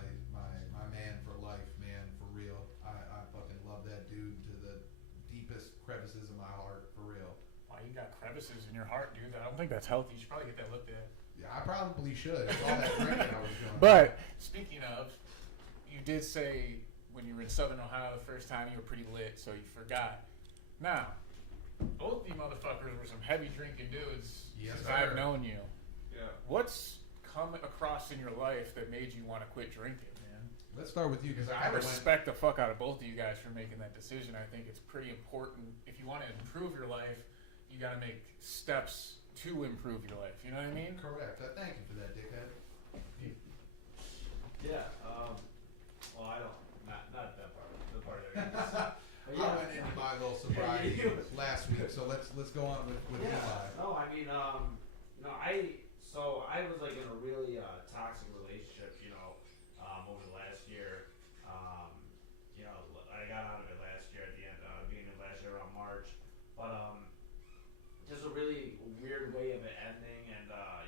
man for life, man. For real. I fucking love that dude to the deepest crevices of my heart. For real. Wow, you got crevices in your heart, dude. I don't think that's healthy. You should probably get that looked at. Yeah, I probably should. It's all that drinking I was doing. But speaking of, you did say when you were in Southern Ohio the first time you were pretty lit, so you forgot. Now, both of you motherfuckers were some heavy drinking dudes since I've known you. Yeah. What's come across in your life that made you want to quit drinking, man? Let's start with you because I respect the fuck out of both of you guys for making that decision. I think it's pretty important. If you want to improve your life, you got to make steps to improve your life. You know what I mean? Correct. Thank you for that, dickhead. Yeah. Well, I don't. Not that part. The part that. I went into my little sobriety last week, so let's go on with Eli. No, I mean, I was like in a really toxic relationship, over the last year. I got out of it last year at the end, beginning of last year around March, but just a really weird way of it ending, and I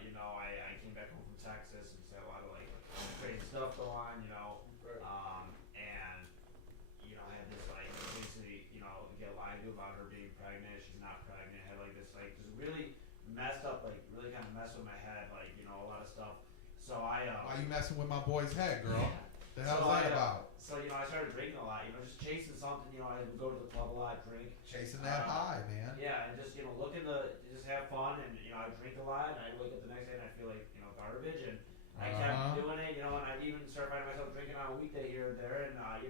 came back home from Texas and said a lot of like crazy stuff go on, and I had this like basically get lied to about her being pregnant. She's not pregnant. Had like this like just really messed up, like really kind of messed with my head, like a lot of stuff. So I why you messing with my boy's head, girl? Yeah. The hell's that about? So I started drinking a lot, just chasing something. I would go to the club a lot, drink. Chasing that high, man. Yeah, and just looking to just have fun, and I drink a lot, and I wake up the next day and I feel like garbage, and I kept doing it, and I'd even start finding myself drinking on a weekday here and there, and I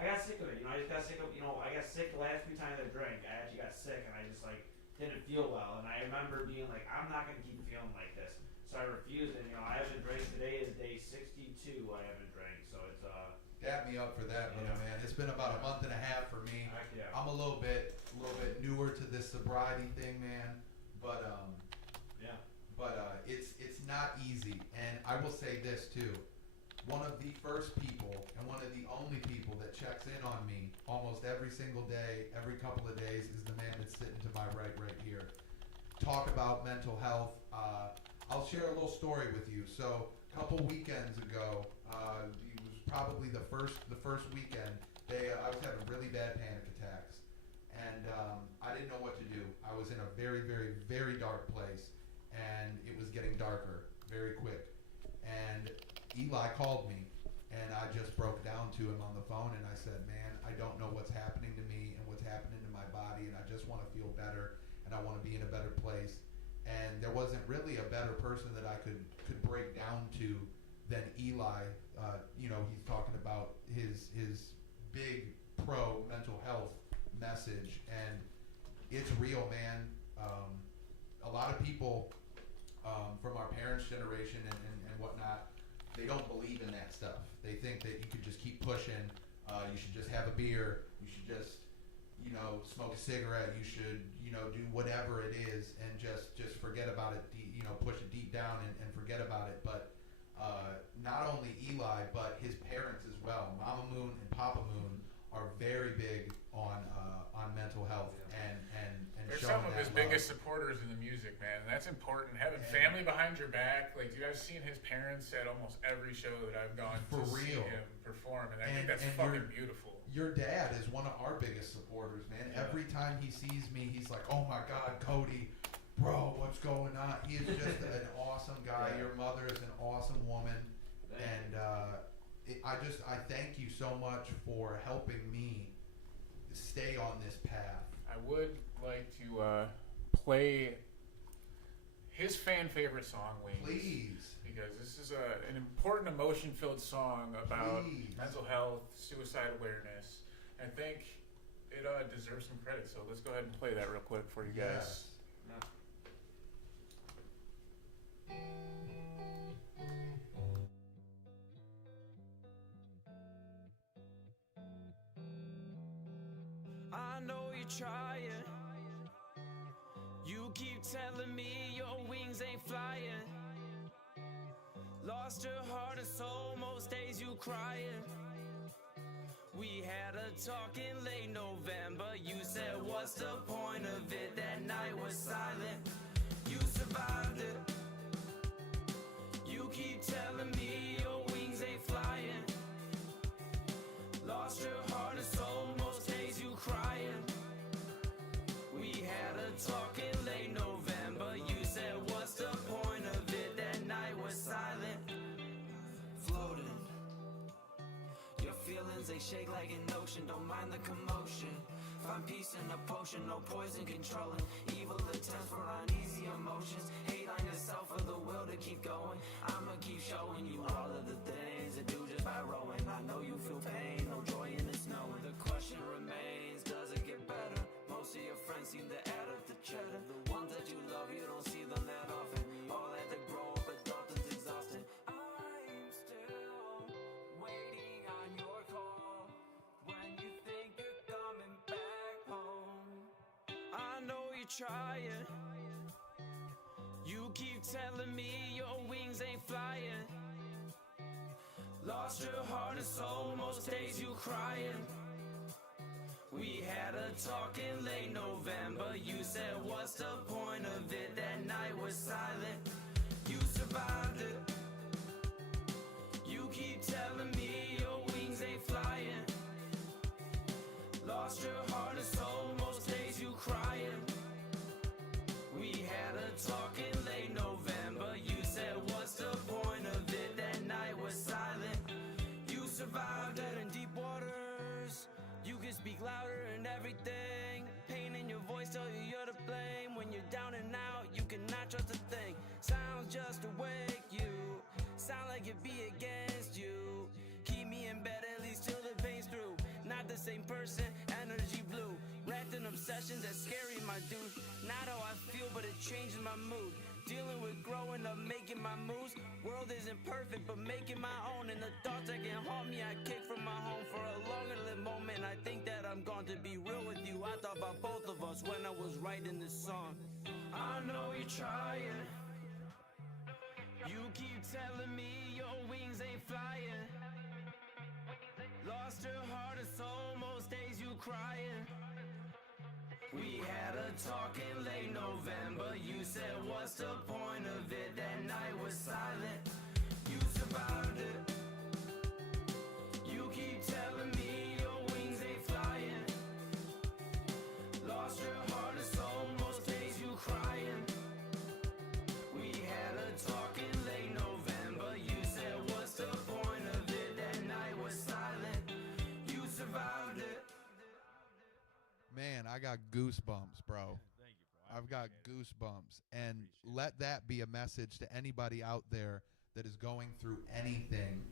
got sick of it. I just got sick of I got sick the last few times I drank. I actually got sick, and I just like didn't feel well, and I remember being like, I'm not gonna keep feeling like this, so I refused, and I haven't drank. Today is day 62. I haven't drank, so it's dap me up for that, brother, man. It's been about a month and a half for me. Heck yeah. I'm a little bit newer to this sobriety thing, man. But it's not easy. And I will say this too. One of the first people and one of the only people that checks in on me almost every single day, every couple of days, is the man that's sitting to my right here. Talk about mental health. I'll share a little story with you. So a couple weekends ago, it was probably the first weekend. I was having really bad panic attacks, and I didn't know what to do. I was in a very, very, very dark place, and it was getting darker very quick. And Eli called me, and I just broke down to him on the phone, and I said, man, I don't know what's happening to me and what's happening to my body, and I just want to feel better, and I want to be in a better place. And there wasn't really a better person that I could break down to than Eli. He's talking about his big pro mental health message, and it's real, man. A lot of people from our parents' generation and whatnot, they don't believe in that stuff. They think that you could just keep pushing. You should just have a beer. You should just, smoke a cigarette. You should, do whatever it is and just forget about it. Push it deep down and forget about it. But not only Eli, but his parents as well. Mama Moon and Papa Moon are very big on mental health and They're showing some of that his love. biggest supporters in the music, man. That's important. Having family behind your back. Like, dude, I've seen his parents at almost every show that I've gone to see him perform, and I think that's fucking beautiful. Your dad is one of our biggest supporters, man. Yeah. Every time he sees me, he's like, "Oh my God, Cody, bro, what's going on?" He is just an awesome guy. Yeah. Your mother is an awesome woman, Thank and I thank you so much for helping me stay on this path. I would like to play his fan favorite song, Wings. Please. Because this is an important emotion-filled song about Please. mental health, suicide awareness. I think it deserves some credit, so let's go ahead and play that real quick for you guys. Yes. I know you're trying. You keep telling me your wings ain't flying. Lost your heart and soul, most days you crying. We had a talk in late November. You said, what's the point of it? That night was silent. You survived it. You keep telling me your wings ain't flying. Lost your heart and soul, most days you crying. We had a talk in late November. You said, what's the point of it? That night was silent. Floating. Your feelings, they shake like an ocean. Don't mind the commotion. Find peace in a potion, no poison controlling. Evil attempts for uneasy emotions. Hate on yourself for the will to keep going. I'ma keep showing you all of the things that do just by rowing. I know you feel pain, no joy in this knowing. The question remains, does it get better? Most of your friends seem to add up the cheddar. The ones that you love, you don't see them that often. All had to grow up, adulting's exhausting. I'm still waiting on your call. When you think you're coming back home, I know you're trying. You keep telling me your wings ain't flying. Lost your heart and soul, most days you crying. We had a talk in late November. You said, what's the point of it? That night was silent. You survived it. You keep telling me your wings ain't flying. Lost your heart and soul, most days you crying. We had a talk in late November. You said, what's the point of it? That night was silent. You survived it in deep waters. You can speak louder and everything. Pain in your voice tell you you're to blame. When you're down and out, you cannot trust a thing. Sounds just to wake you. Sound like it be against you. Keep me in bed at least till the pain's through. Not the same person, energy blue. Wrapped in obsessions, that's scary, my dude. Not how I feel, but it changes my mood. Dealing with growing up, making my moves. World isn't perfect, but making my own. And the thoughts that can haunt me, I kick from my home for a longer lived moment. I think that I'm going to be real with you. I thought about both of us when I was writing this song. I know you're trying. You keep telling me your wings ain't flying. Lost your heart and soul, most days you crying. We had a talk in late November. You said, what's the point of it? That night was silent. You survived it. You keep telling me your wings ain't flying. Lost your heart and soul, most days you crying. We had a talk in late November. You said, what's the point of it? That night was silent. You survived it. Man, I got goosebumps, bro. Thank you, bro. I've got goosebumps. And let that be a message to anybody out there that is going through anything.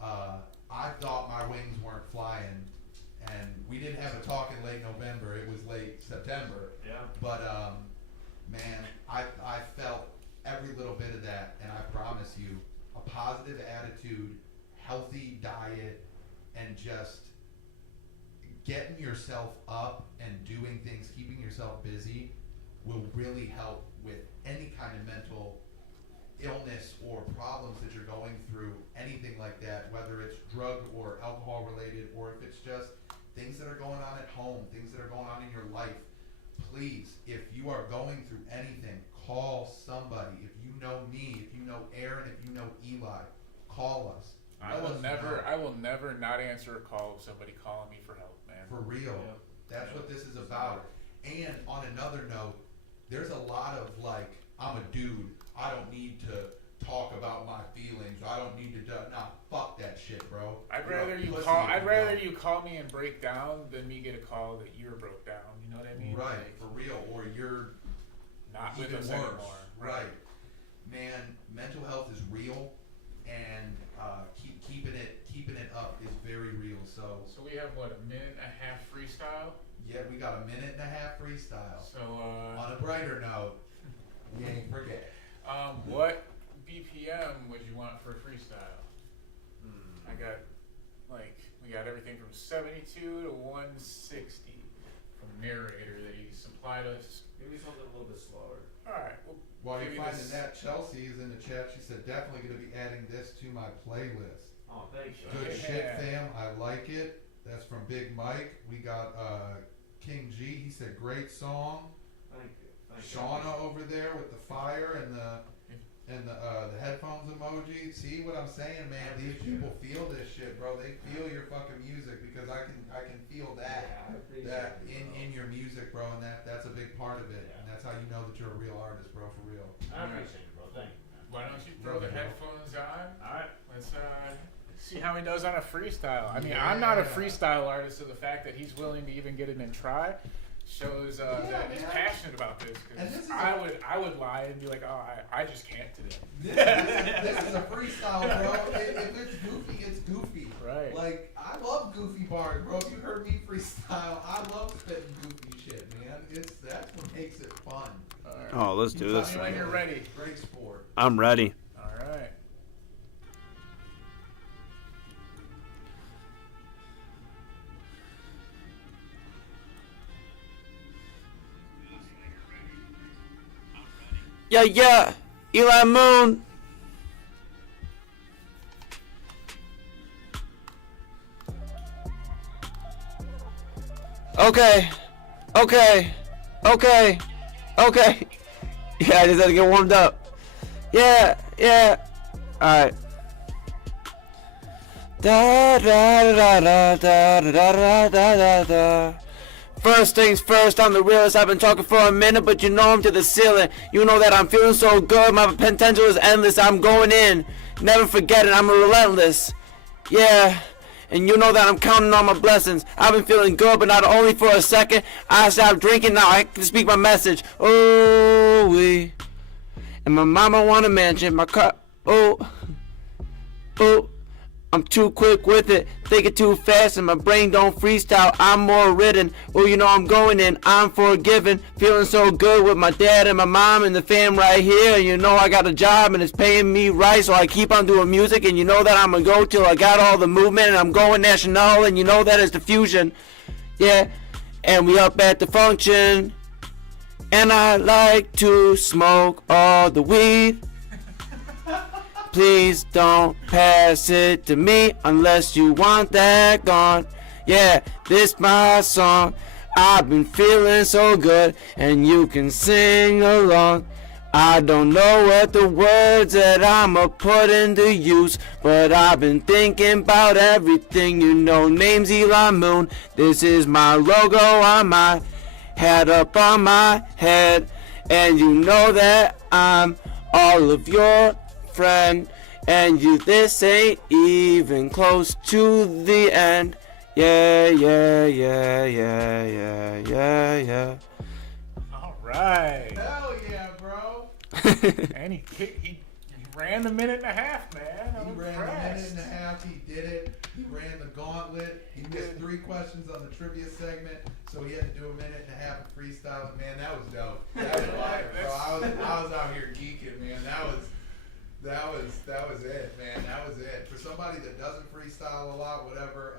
I thought my wings weren't flying, and we didn't have a talk in late November. It was late September. Yeah. But, man, I felt every little bit of that, and I promise you, a positive attitude, healthy diet, and just getting yourself up and doing things, keeping yourself busy, will really help with any kind of mental illness or problems that you're going through, anything like that, whether it's drug or alcohol related, or if it's just things that are going on at home, things that are going on in your life. Please, if you are going through anything, call somebody. If you know me, if you know Aaron, if you know Eli, call us. I will never not answer a call of somebody calling me for help, man. For real. Yeah. That's what this is about. And on another note, there's a lot of like, I'm a dude. I don't need to talk about my feelings. I don't need to nah, fuck that shit, bro. I'd rather you call me and break down than me get a call that you're broke down. You know what I mean? Right, Like, for real. Or you're not with even us worse. anymore. Right. Man, mental health is real, and keeping it up is very real. So we have what, a minute and a half freestyle? yeah, we got a minute and a half freestyle. So On a brighter note, we ain't forget. what BPM would you want for a freestyle? I got we got everything from 72 to 160 from narrator that he supplied us. Maybe something a little bit slower. All right. While give you're me finding this- that, Chelsea is in the chat. She said, definitely going to be adding this to my playlist. Oh, thanks, Sean. Good Yeah. shit, fam. I like it. That's from Big Mike. We got King G. He said, great song. Thank you. Shauna over there with the fire and the headphones emoji. See what I'm saying, man? These people feel this shit, bro. They feel your fucking music, because I can feel that in your music, bro, and that's a big part of it. And that's how you know that you're a real artist, bro, for real. I appreciate it, bro. Thank you. Why don't you throw the headphones on? All right. Let's see how he does on a freestyle. I mean, I'm not a freestyle artist, so the fact that he's willing to even get in and try shows that he's passionate about this. Because I would lie and be like, oh, I just can't today. This is a freestyle, bro. If it's goofy, it's goofy. Right. Like, I love goofy bars, bro. If you heard me freestyle, I love spitting goofy shit, man. That's what makes it fun. All right. Oh, let's do this. Tell me when you're ready. Great sport. I'm ready. All right. Yeah, Eli Moon. Okay. Yeah, I just had to get warmed up. Yeah. Alright. Da da da da da da da da da. First things first, I'm the realest. I've been talking for a minute, but you know I'm to the ceiling. You know that I'm feeling so good. My potential is endless. I'm going in. Never forget it. I'm relentless. Yeah. And you know that I'm counting on my blessings. I've been feeling good, but not only for a second. I stopped drinking. Now I can speak my message. Oh, we. And my mama want a mansion. My car. Oh. I'm too quick with it, thinking too fast and my brain don't freestyle. I'm more ridden, oh you know I'm going in, I'm forgiven. Feeling so good with my dad and my mom and the fam right here. And you know I got a job and it's paying me right, so I keep on doing music. And you know that I'm gonna go till I got all the movement. And I'm going national, and you know that is the fusion. Yeah, and we up at the function. And I like to smoke all the weed. Please don't pass it to me unless you want that gone. Yeah, this my song. I've been feeling so good, and you can sing along. I don't know what the words that I'ma put into use, but I've been thinking about everything. You know, name's Eli Moon. This is my logo on my hat up on my head, and you know that I'm all of your friend, and you this ain't even close to the end. Yeah, yeah, yeah, yeah, yeah, yeah, yeah. All right. Hell yeah, bro. And he ran the minute and a half, man. He ran the minute and a half. He did it. He ran the gauntlet. He missed 3 questions on the trivia segment, so he had to do a minute and a half of freestyle. Man, that was dope. That was fire, bro. I was out here geeking, man. That was it, man. That was it. For somebody that doesn't freestyle a lot, whatever,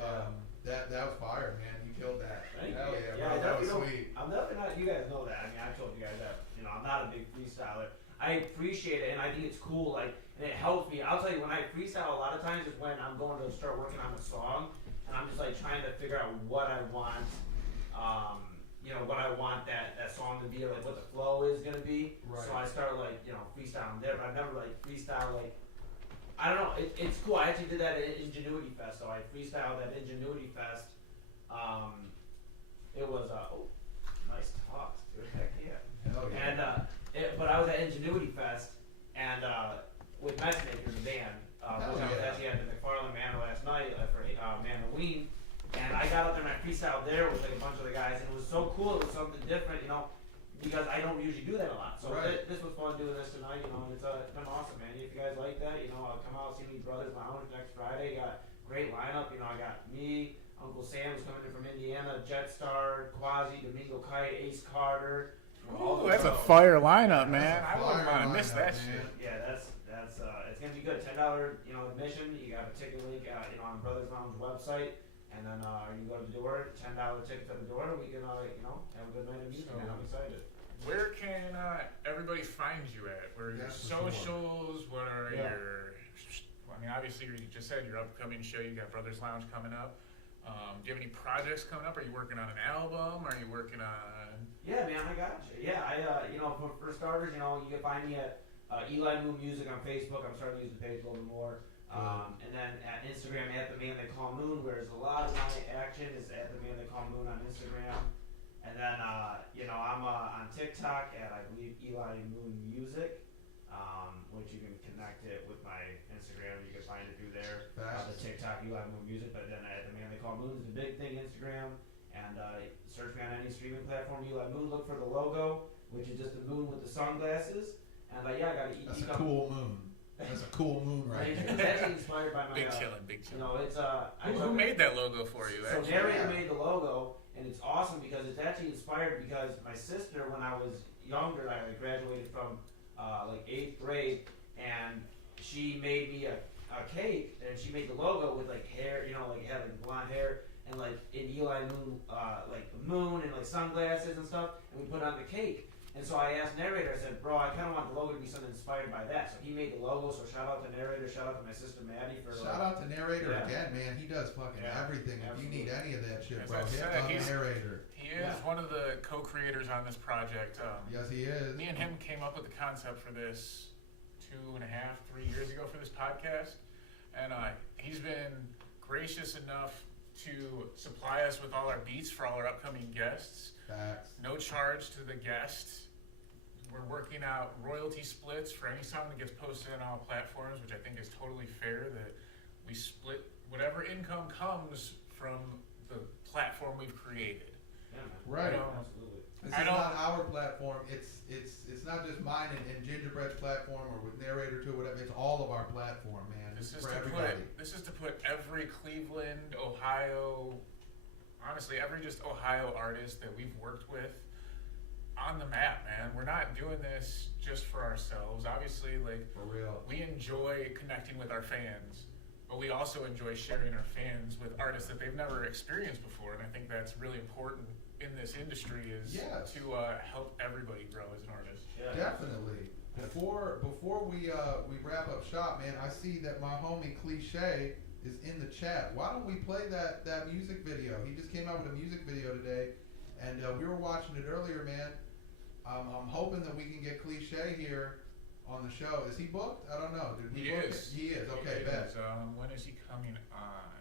that was fire, man. You killed that. Hell yeah, bro. That was sweet. I'm definitely not. You guys know that. I mean, I told you guys that. You know, I'm not a big freestyler. I appreciate it, and I think it's cool. Like, and it helps me. I'll tell you, when I freestyle, a lot of times is when I'm going to start working on a song, and I'm just like trying to figure out what I want. You know, what I want that song to be, like what the flow is gonna be. Right. So I start like, you know, freestyling there, but I've never like freestyle like. I don't know. It's cool. I actually did that at Ingenuity Fest. So I freestyled at Ingenuity Fest. It was nice talks, dude. Heck yeah. Hell yeah. And but I was at Ingenuity Fest and with Matchmaker, the band. Which I was actually at the McFarland Manor last night for Halloween. And I got up there and I freestyled there with like a bunch of the guys, and it was so cool. It was something different, you know, because I don't usually do that a lot. So this was fun doing this tonight, you know, and it's been awesome, man. If you guys like that, you know, come out and see me Brothers Lounge next Friday. Got great lineup, you know. I got me, Uncle Sam is coming in from Indiana, Jetstar, Quasi, Domingo Kite, Ace Carter. Ooh, that's a fire lineup, man. I wouldn't want to miss that shit. Yeah, that's it's gonna be good. $10, you know, admission. You got a ticket link, you know, on Brothers Lounge website. And then you go to the door, $10 ticket to the door. We can, you know, have a good night of music. Man, I'm excited. Where can everybody find you at? Where are your socials? What are your? I mean, obviously, you just said your upcoming show. You got Brothers Lounge coming up. Do you have any projects coming up? Are you working on an album? Are you working on? Yeah, man, I got you. Yeah, you know, for starters, you know, you can find me at Eli Moon Music on Facebook. I'm starting to use the page a little bit more. And then at Instagram, at the man they call Moon, whereas a lot of my action is at the man they call Moon on Instagram. And then, you know, I'm on TikTok at, I believe, Eli Moon Music, which you can connect it with my Instagram. You can find it through there. The TikTok, Eli Moon Music, but then at the man they call Moon is the big thing, Instagram. And search me on any streaming platform, Eli Moon. Look for the logo, which is just a moon with the sunglasses. And yeah, I got to eat. That's a cool moon. That's a cool moon right there. It's actually inspired by my... Big chillin', big chillin'. You know, it's... Who made that logo for you, So actually? Narrator made the logo, and it's awesome because it's actually inspired because my sister, when I was younger, I graduated from, like, 8th grade, and she made me a cake, and she made the logo with, like, hair, you know, like, it had, like, blonde hair, and, like, in Eli Moon, like, the moon and, like, sunglasses and stuff, and we put it on the cake. And so I asked Narrator, I said, bro, I kind of want the logo to be something inspired by that. So he made the logo, so shout out to Narrator, shout out to my sister Maddie for... Shout out to Narrator again, man. He does fucking everything. If you need any of that shit, bro, hit on Narrator. He is one of the co-creators on this project. Yes, he is. Me and him came up with the concept for this 2.5, 3 years ago for this podcast. And he's been gracious enough to supply us with all our beats for all our upcoming guests. Facts. No charge to the guest. We're working out royalty splits for any song that gets posted on all platforms, which I think is totally fair, that we split whatever income comes from the platform we've created. Yeah, right. Absolutely. This is not our platform. It's It's not just mine and Gingerbread's platform or with Narrator too, whatever. It's all of our platform, man. This is for to everybody. put every Cleveland, Ohio, honestly, every just Ohio artist that we've worked with on the map, man. We're not doing this just for ourselves. Obviously, like, for real, we enjoy connecting with our fans, but we also enjoy sharing our fans with artists that they've never experienced before. And I think that's really important in this industry is to help everybody grow as an artist. Yeah. Definitely. Before we wrap up shop, man, I see that my homie Cliche is in the chat. Why don't we play that music video? He just came out with a music video today, and we were watching it earlier, man. I'm hoping that we can get Cliche here on the show. Is he booked? I don't know. Did we book it? He is. Okay, bet. When is he coming on?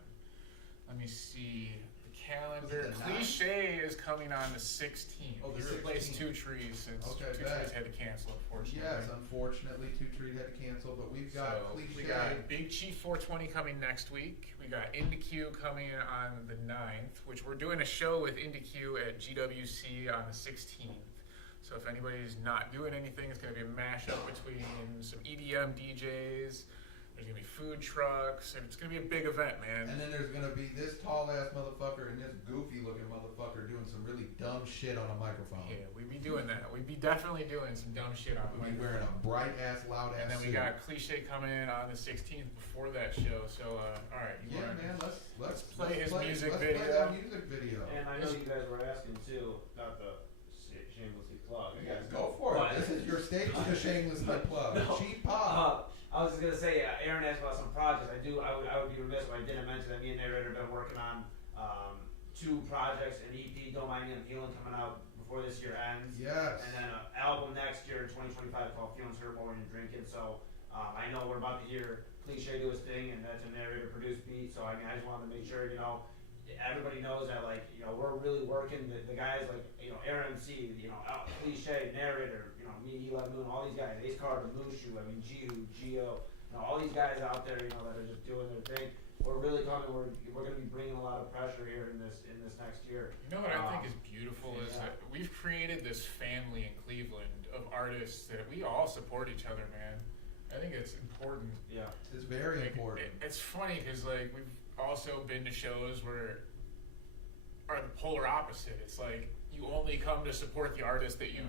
Let me see the calendar. The Cliche is coming on the 16th. Oh, the he replaced 16th. Two Trees since Two Trees had to cancel, unfortunately. Yes, unfortunately, Two Trees had to cancel, but we've got Cliche. We got Big Chief 420 coming next week. We got IndyQ coming on the 9th, which we're doing a show with IndyQ at GWC on the 16th. So if anybody's not doing anything, it's going to be a mashup between some EDM DJs. There's going to be food trucks, and it's going to be a big event, man. And then there's going to be this tall-ass motherfucker and this goofy-looking motherfucker doing some really dumb shit on a microphone. Yeah, we'd be doing that. We'd be definitely doing some dumb shit on the We'd be microphone. wearing a bright-ass, loud-ass And then we suit. got Cliche coming in on the 16th before that show. So, all right. Man, let's play his music Play video. that music video. And I know you guys were asking too, not the shamelessly plug. Yeah, go for it. This is your stage to shamelessly plug. No. Cheap pop. I was just gonna say, Aaron asked about some projects. I would be remiss if I didn't mention that me and Narrator have been working on 2 projects, an EP, Don't Mind Me, I'm Feeling, coming out before this year ends. Yes. And then an album next year in 2025 called Feeling Surfboarding and Drinking. So I know we're about to hear Cliche do his thing, and that's a Narrator produced beat. So I mean, I just wanted to make sure, everybody knows that, we're really working. The guys like, RMC, Cliche, Narrator, me, Eli Moon, all these guys, Ace Carter, Moonshoe, Gio, all these guys out there, that are just doing their thing. We're really coming. We're going to be bringing a lot of pressure here in this next year. You know what I think is beautiful is that we've created this family in Cleveland of artists that we all support each other, man. I think it's important. Yeah, it's very important. It's funny because we've also been to shows where are the polar opposite. It's like you only come to support the artist that you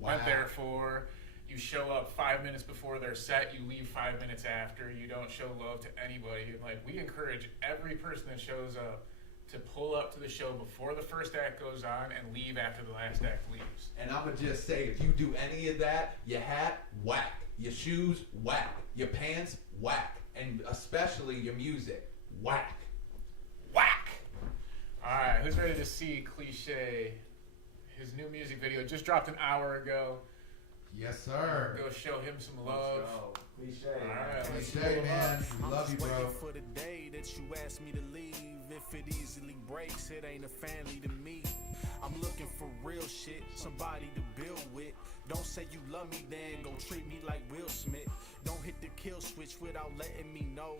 went there for. You show up 5 minutes before their set, you leave 5 minutes after, you don't show love to anybody. And we encourage every person that shows up to pull up to the show before the first act goes on and leave after the last act leaves. And I'm gonna just say, if you do any of that, your hat, whack. Your shoes, whack. Your pants, whack. And especially your music, whack. Whack! Alright, who's ready to see Cliche? His new music video just dropped an hour ago. Yes, sir. Go show him some love. Let's go. Cliche. Alright, Cliche, man. We love you, bro. Waiting for the day that you ask me to leave. If it easily breaks, it ain't a family to me. I'm looking for real shit, somebody to build with. Don't say you love me, then go treat me like Will Smith. Don't hit the kill switch without letting me know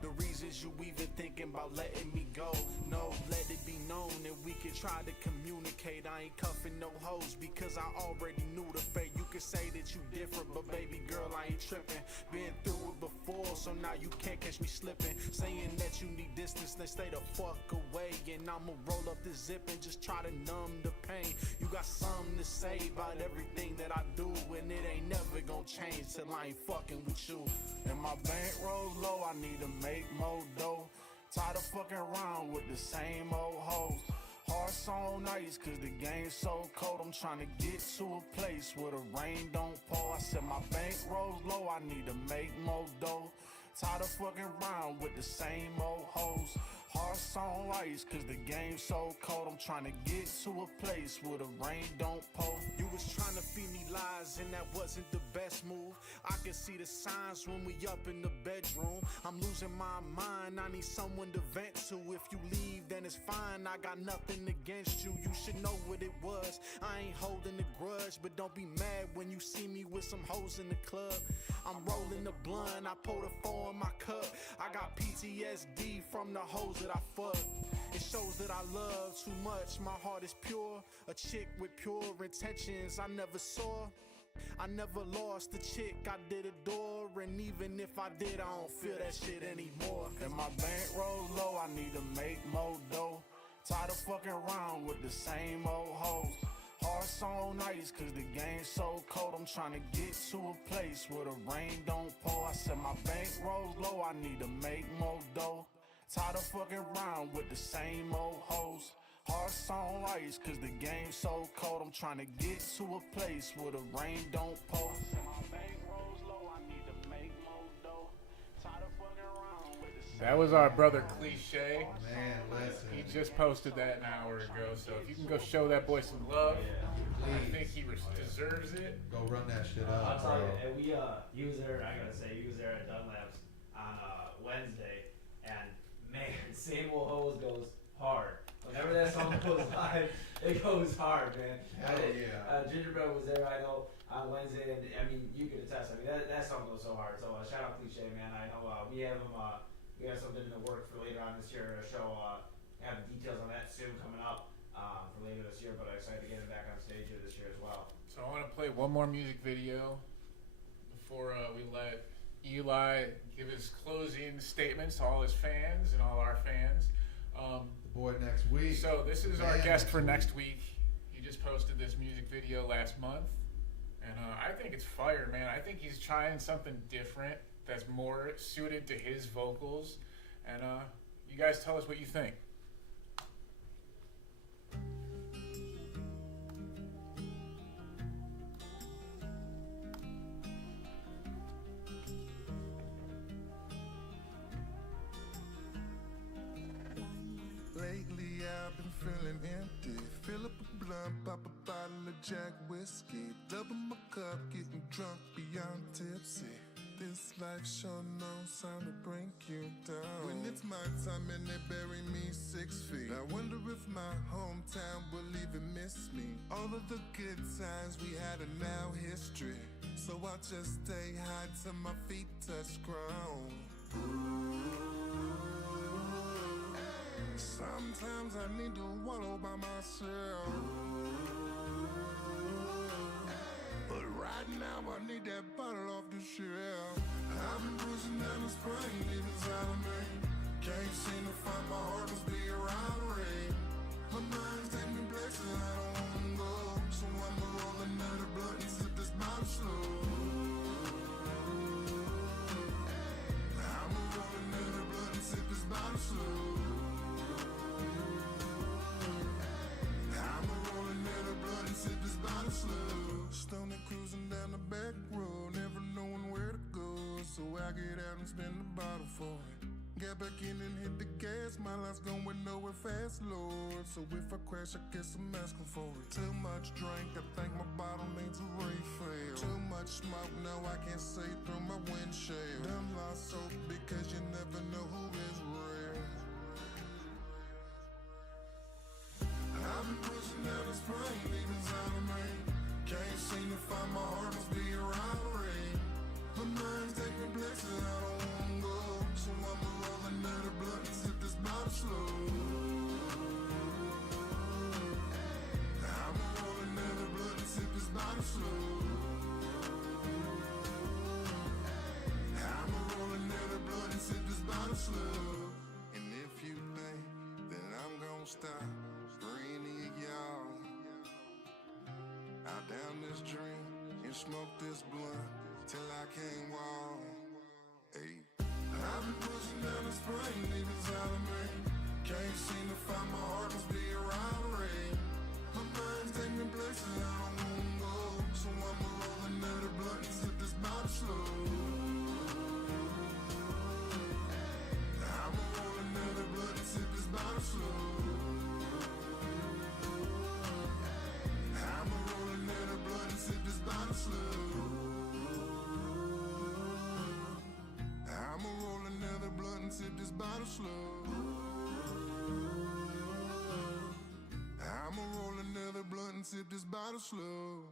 the reasons you even thinking about letting me go. No, let it be known that we can try to communicate. I ain't cuffing no hoes because I already knew the fate. You could say that you different, but baby girl, I ain't tripping. Been through it before, so now you can't catch me slipping. Saying that you need distance, then stay the fuck away. And I'ma roll up the zip and just try to numb the pain. You got something to say about everything that I do, and it ain't never gonna change till I ain't fucking with you. And my bankroll's low, I need to make more dough. Tired of fucking around with the same old hoes. Hearts on ice cause the game's so cold. I'm trying to get to a place where the rain don't pour. I said my bankroll's low, I need to make more dough. Tired of fucking around with the same old hoes. Hearts on ice cause the game's so cold. I'm trying to get to a place where the rain don't pour. You was trying to feed me lies and that wasn't the best move. I can see the signs when we up in the bedroom. I'm losing my mind, I need someone to vent to. If you leave then it's fine, I got nothing against you. You should know what it was, I ain't holding a grudge. But don't be mad when you see me with some hoes in the club. I'm rolling the blunt, I pour the 4 in my cup. I got PTSD from the hoes that I fuck. It shows that I love too much, my heart is pure. A chick with pure intentions I never saw. I never lost a chick I did adore, and even if I did, I don't feel that shit anymore. And my bankroll's low, I need to make more dough. Tired of fucking around with the same old hoes. Hearts on ice cause the game's so cold. I'm trying to get to a place where the rain don't pour. I said my bankroll's low, I need to make more dough. Tired of fucking around with the same old hoes. Hearts on ice cause the game's so cold. I'm trying to get to a place where the rain don't pour. I said my bankroll's low, I need to make more dough. Tired of fucking around with the same. That was our brother Cliche. Man, listen. He just posted that an hour ago, so if you can go show that boy some love, I think he deserves it. Go run that shit I'll up, tell bro. you, and he was there, I gotta say, he was there at Dunlap's on Wednesday, and man, Same Old Hoes goes hard. Whenever that song goes live, it goes hard, man. Hell yeah. Gingerbread was there, I know, on Wednesday, and I mean, you could attest. I mean, that song goes so hard. So shout out Cliche, man. I know we have him. We have something in the work for later on this year. A show. Have details on that soon coming up for later this year. But I'm excited to get him back on stage here this year as well. So I want to play one more music video before we let Eli give his closing statements to all his fans and all our fans. The boy next week. So this is our guest for next week. He just posted this music video last month, and I think it's fire, man. I think he's trying something different that's more suited to his vocals, and you guys tell us what you think. Lately I've been feeling empty. Fill up a blunt, pop a bottle of Jack whiskey. Double my cup, getting drunk beyond tipsy. This life sure knows how to bring you down. When it's my time and they bury me 6 feet, I wonder if my hometown will even miss me. All of the good times we had are now history, so I'll just stay high till my feet touch ground. Sometimes I need to wallow by myself, but right now I need that bottle off the shelf. I've been cruising down the spring, deep inside of me. Can't seem to find my heart, must be a robbery. My mind's taking me places I don't wanna go, so I'ma roll another blunt and sip this bottle slow. I'ma roll another blunt and sip this bottle slow. Sip this bottle slow. Stoney cruising down the back road, never knowing where to go, so I get out and spin the bottle for it. Get back in and hit the gas, my life's going nowhere fast, Lord. So if I crash, I guess I'm asking for it. Too much drink, I think my bottle needs a refill. Too much smoke, now I can't see through my windshield. Done lost hope because you never know who is real. I've been pushing down the spring, deep inside of me. Can't seem to find my heart, must be a robbery. My mind's taking places I don't wanna go, so I'ma roll another blunt and sip this bottle slow. I'ma roll another blunt and sip this bottle slow. I'ma roll another blunt and sip this bottle slow. And if you think that I'm gonna stop, I'll down this drink and smoke this blunt till I can't walk. Hey, I've been pushing down the spring, deep inside of me. Can't seem to find my heart, must be a robbery. My mind's taking me places I don't wanna go, so I'ma roll another blunt and sip this bottle slow. I'ma roll another blunt and sip this bottle slow. Sip this bottle slow. I'ma roll another blunt and sip this bottle slow. I'ma roll another blunt and sip this bottle slow.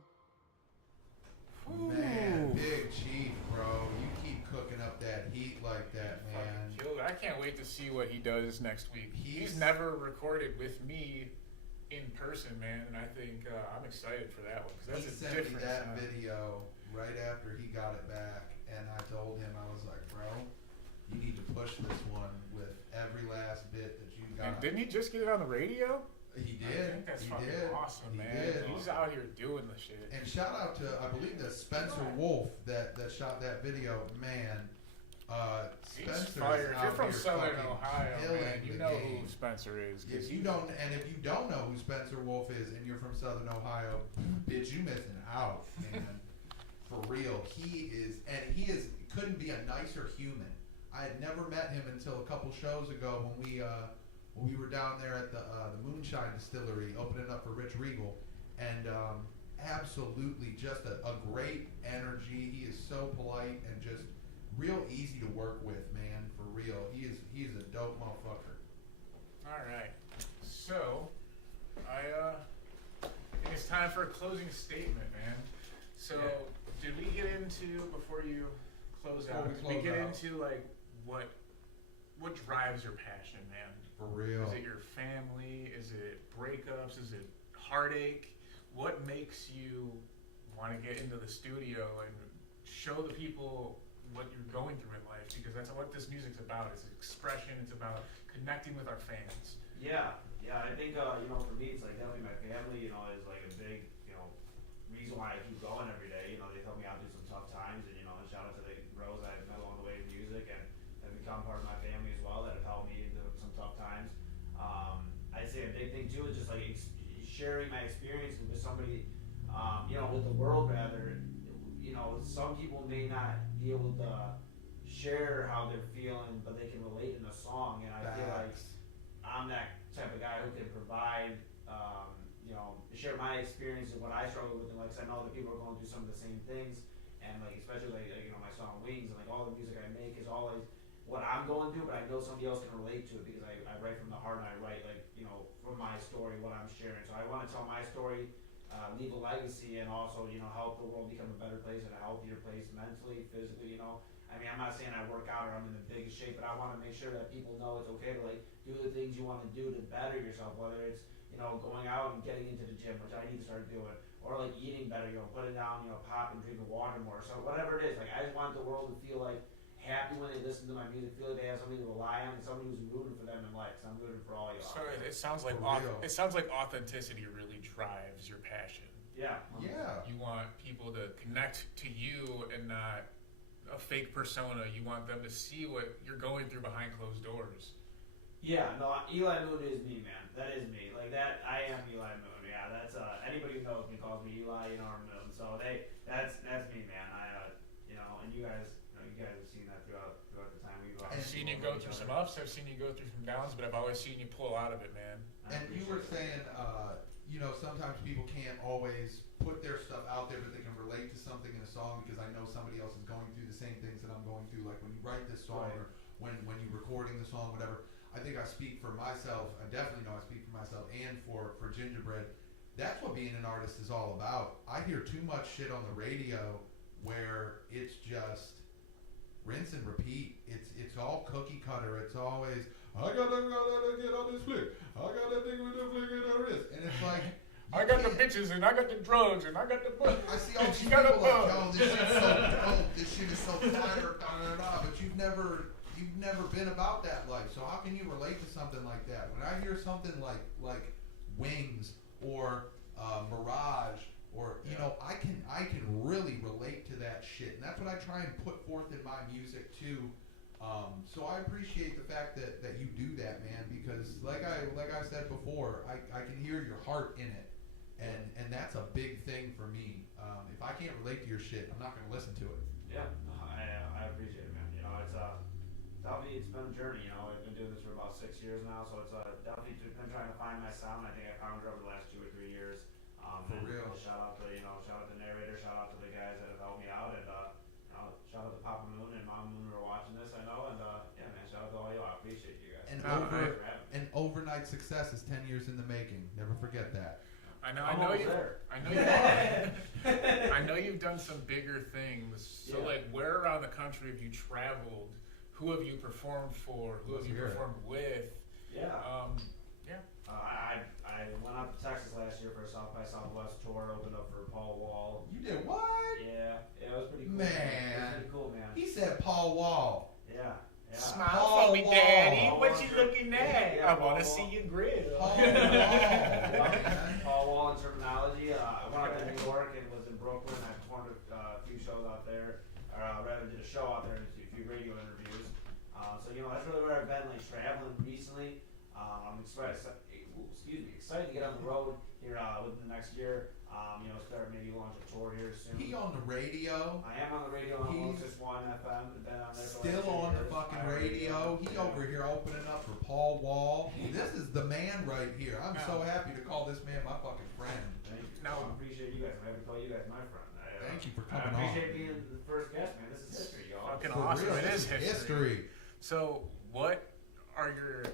Man, Big Chief, bro. You keep cooking up that heat like that, man. I can't wait to see what he does next week. He's never recorded with me in person, man, and I think I'm excited for that one because He that's a sent me different that sound. video right after he got it back, and I told him, I was like, bro, you need to push this one with every last bit that you got. And didn't he just get it on the radio? He I did. think that's He fucking did. awesome, He man. did. He's out here doing the shit. And shout out to, I believe that Spencer Wolf that shot that video, man. He's Spencer fire. If you're from Southern fucking Ohio, killing man, you the know game. who Spencer is. If you don't know who Spencer Wolf is, and you're from Southern Ohio, bitch, you missing out, man. For real, he couldn't be a nicer human. I had never met him until a couple shows ago when we were down there at the Moonshine Distillery opening up for Rich Regal, and absolutely just a great energy. He is so polite and just real easy to work with, man. For real, he is a dope motherfucker. All right, so I think it's time for a closing statement, man. So did we get into, before you close out, did we get into like what drives your passion, man? For real. Is it your family? Is it breakups? Is it heartache? What makes you want to get into the studio and show the people what you're going through in life? Because that's what this music's about. It's expression. It's about connecting with our fans. Yeah, I think for me, it's like definitely my family. Is like a big reason why I keep going every day. They help me out through some tough times, and shout out to the bros I've met along the way in music and have become part of my family as well that have helped me into some tough times. I'd say a big thing too is just like sharing my experience with somebody, with the world rather. Some people may not be able to share how they're feeling, but they can relate in a song, and I feel like I'm that type of guy who can provide, share my experience and what I struggle with, and like, 'cause I know that people are going through some of the same things, and like especially like my song Wings, and like all the music I make is always what I'm going through, but I know somebody else can relate to it because I write from the heart, and I write from my story what I'm sharing. So I want to tell my story, leave a legacy, and also help the world become a better place and a healthier place mentally, physically. I'm not saying I work out or I'm in the biggest shape, but I want to make sure that people know it's okay to like do the things you want to do to better yourself, whether it's going out and getting into the gym, which I need to start doing, or like eating better, putting down, pop and drinking water more. So whatever it is, like I just want the world to feel like happy when they listen to my music, feel like they have something to rely on and somebody who's rooting for them in life. So I'm rooting for all y'all. So it sounds like authenticity really drives your passion. Yeah. Yeah. You want people to connect to you and not a fake persona. You want them to see what you're going through behind closed doors. Yeah, no, Eli Moon is me, man. That is me. Like that, I am Eli Moon. Yeah, that's anybody who knows me calls me Eli, or Moon. So that's me, man. And you guys have seen that throughout the time we've. I've seen you go through some ups. I've seen you go through some downs, but I've always seen you pull out of it, man. And you were saying, sometimes people can't always put their stuff out there, but they can relate to something in a song because I know somebody else is going through the same things that I'm going through. Like when you write this song, Right. or when you're recording the song, whatever. I think I speak for myself. I definitely know I speak for myself and for Gingerbread. That's what being an artist is all about. I hear too much shit on the radio where it's just rinse and repeat. It's all cookie cutter. It's always, I gotta get on this flick. I got that thing with the flick in the wrist. And it's like, I got the bitches and I got the drugs and I got the butt. I see all these people like, yo, this shit's so dope. This shit is so fire, but you've never been about that life. So how can you relate to something like that? When I hear something like Wings or Mirage, or I can really relate to that shit, and that's what I try and put forth in my music too. So I appreciate the fact that you do that, man, because like I said before, I can hear your heart in it, and that's a big thing for me. If I can't relate to your shit, I'm not gonna listen to it. Yeah, I appreciate it, man. Definitely it's been a journey. I've been doing this for about 6 years now, so it's definitely been trying to find my sound. I think I found it over the last 2 or 3 years. For real. Shout out to the narrator, shout out to the guys that have helped me out, and shout out to Papa Moon and Mom Moon who are watching this. I know, and yeah, man, shout out to all y'all. I appreciate you guys. An overnight success is 10 years in the making. Never forget that. I know you've done some bigger things. So like, where around the country have you traveled? Who have you performed for? Who have you performed with? Yeah. Yeah. I went out to Texas last year for a South by Southwest tour, opened up for Paul Wall. You did what? Yeah, it was pretty cool. Man. It was pretty cool, man. He said Paul Wall. Yeah. Smile Paul for me, Wall. Daddy. Paul What Wall. you looking at? Yeah, I want to Paul see Wall. you grill. Paul Wall. Paul Wall and Terminology. I went out to New York and was in Brooklyn. I performed a few shows out there, or rather did a show out there and a few radio interviews. So that's really where I've been, like traveling recently. I'm excited to get on the road here within the next year. Start maybe launch a tour here soon. He on the radio. I am on the radio on 106.1 FM. Been on there for Still like 2 on the years. fucking I radio. He over here opening up for Paul Wall. This is the man right here. I'm so happy to call this man my fucking friend. Thank you. No. I appreciate you guys. I'm happy to call you guys my friend. Thank you for I coming on. appreciate being the first guest, man. This is history, y'all. Fucking For awesome. real, It is this history. So, what are your,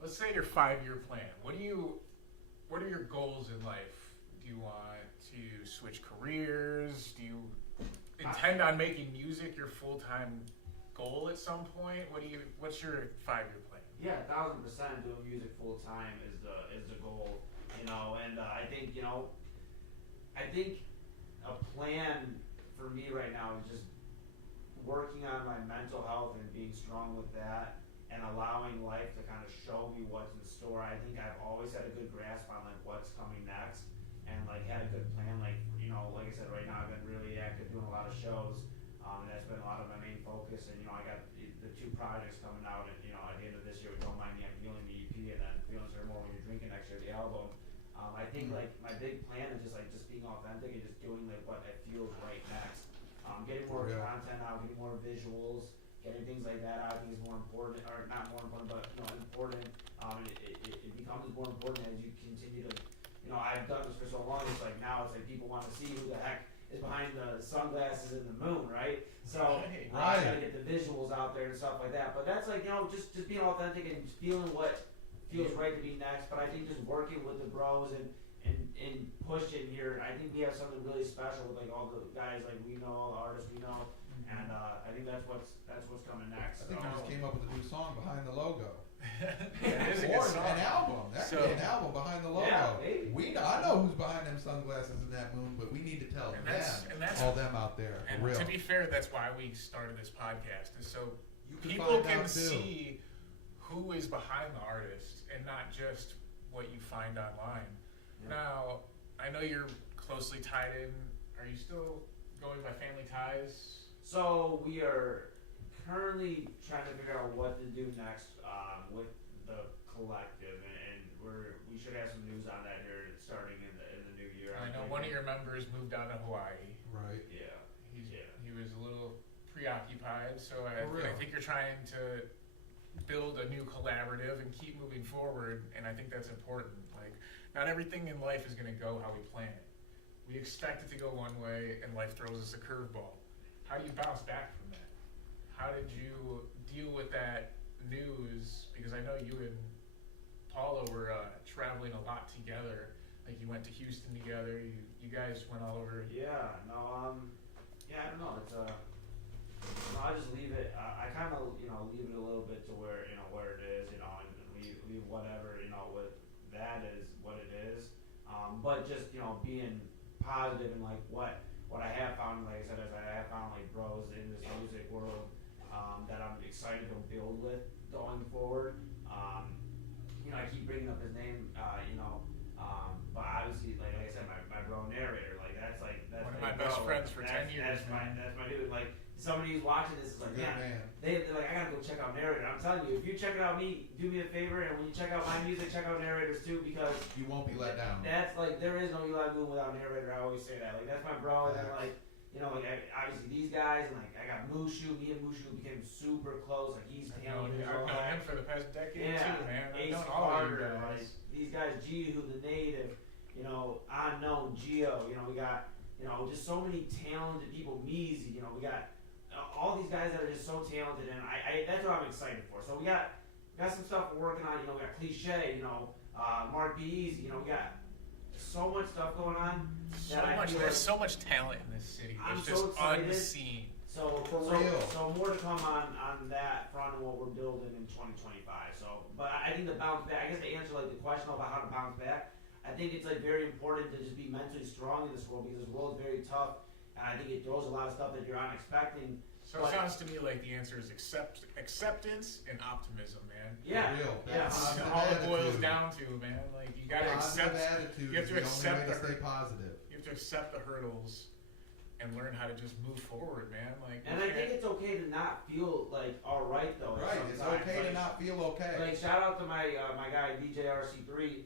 let's say your 5-year plan? What are your goals in life? Do you want to switch careers? Do you intend on making music your full-time goal at some point? What's your 5-year plan? Yeah, 1,000% doing music full time is the goal, and I think a plan for me right now is just working on my mental health and being strong with that, and allowing life to kind of show me what's in store. I think I've always had a good grasp on like what's coming next, and like had a good plan. Like I said, right now I've been really active doing a lot of shows, and that's been a lot of my main focus. And I got the 2 projects coming out, and at the end of this year, Don't Mind Me, I'm Healing, the EP, and then Feelings Are More When You're Drinking next year, the album. I think like my big plan is just being authentic and just doing like what I feel is right next. Getting more content out, getting more visuals, getting things like that out. I think is more important, or not more important, but important. It becomes more important as you continue to. I've done this for so long. It's like now it's like people want to see who the heck is behind the sunglasses and the moon, right? So I gotta get the visuals out there and stuff like that. But that's like just being authentic and feeling what feels right to be next. But I think just working with the bros and pushing here, I think we have something really special with like all the guys like we know, all the artists we know, and I think that's what's coming next. I think we just came up with a new song behind the logo. Yeah, it is a good song. An album. That could be an album behind the logo. Yeah, I know who's behind them sunglasses and that moon, but we need to tell all them out there. And for real. to be fair, that's why we started this podcast, is so people find can out, too. see who is behind the artist and not just what you find online. Yeah. Now, I know you're closely tied in. Are you still going by family ties? So we are currently trying to figure out what to do next with the collective, and we should have some news on that here starting in the new year. I know one of your members moved out of Hawaii. Right. Yeah. He was a little preoccupied, so I think you're trying to build a new collaborative and keep moving forward, and I think that's important. Like, not everything in life is going to go how we plan it. We expect it to go one way, and life throws us a curveball. How do you bounce back from that? How did you deal with that news? Because I know you and Paula were traveling a lot together. Like, you went to Houston together. You guys went all over. Yeah. No. I don't know. It's I just leave it. I kind of leave it a little bit to where where it is. And leave whatever what that is what it is. But just being positive and like what I have found, like I said, as I have found like bros in this music world that I'm excited to build with going forward. I keep bringing up his name, but obviously, like I said, my bro narrator, like that's one of my best friends for 10 years. That's my dude. Like somebody who's watching this is like, man. They're like, I gotta go check out narrator. I'm telling you, if you check it out, do me a favor, and when you check out my music, check out narrators too, because you won't be let down. That's like there is no Eli Moon without narrator. I always say that. Like that's my bro, and then like. Obviously these guys, and like I got Mushu. Me and Mushu became super close. Like he's talented. I've known him for the past decade too, man. I've Ace known all of you Carter, guys. like these guys, Gihu, the native, Unknown, Geo. We got just so many talented people. Meezy, we got all these guys that are just so talented, and I that's what I'm excited for. So we got some stuff we're working on. We got Cliche, Mark B. Easy. We got so much stuff going on. There's so much talent in this city. It's just unseen. So For real. So more to come on that front and what we're building in 2025. So, but I think the bounce back. I guess to answer like the question about how to bounce back, I think it's like very important to just be mentally strong in this world because this world is very tough, and I think it throws a lot of stuff that you're unexpecting. So it sounds to me like the answer is acceptance and optimism, man. Yeah, For real. yeah. That's all it boils down to, man. Like you gotta accept. Attitude You have to is accept the the only way to stay positive. You have to accept the hurdles and learn how to just move forward, man. Like, And I think it's okay to not feel like all right though. Right, it's sometimes. okay to not feel okay. Like shout out to my my guy DJ RC3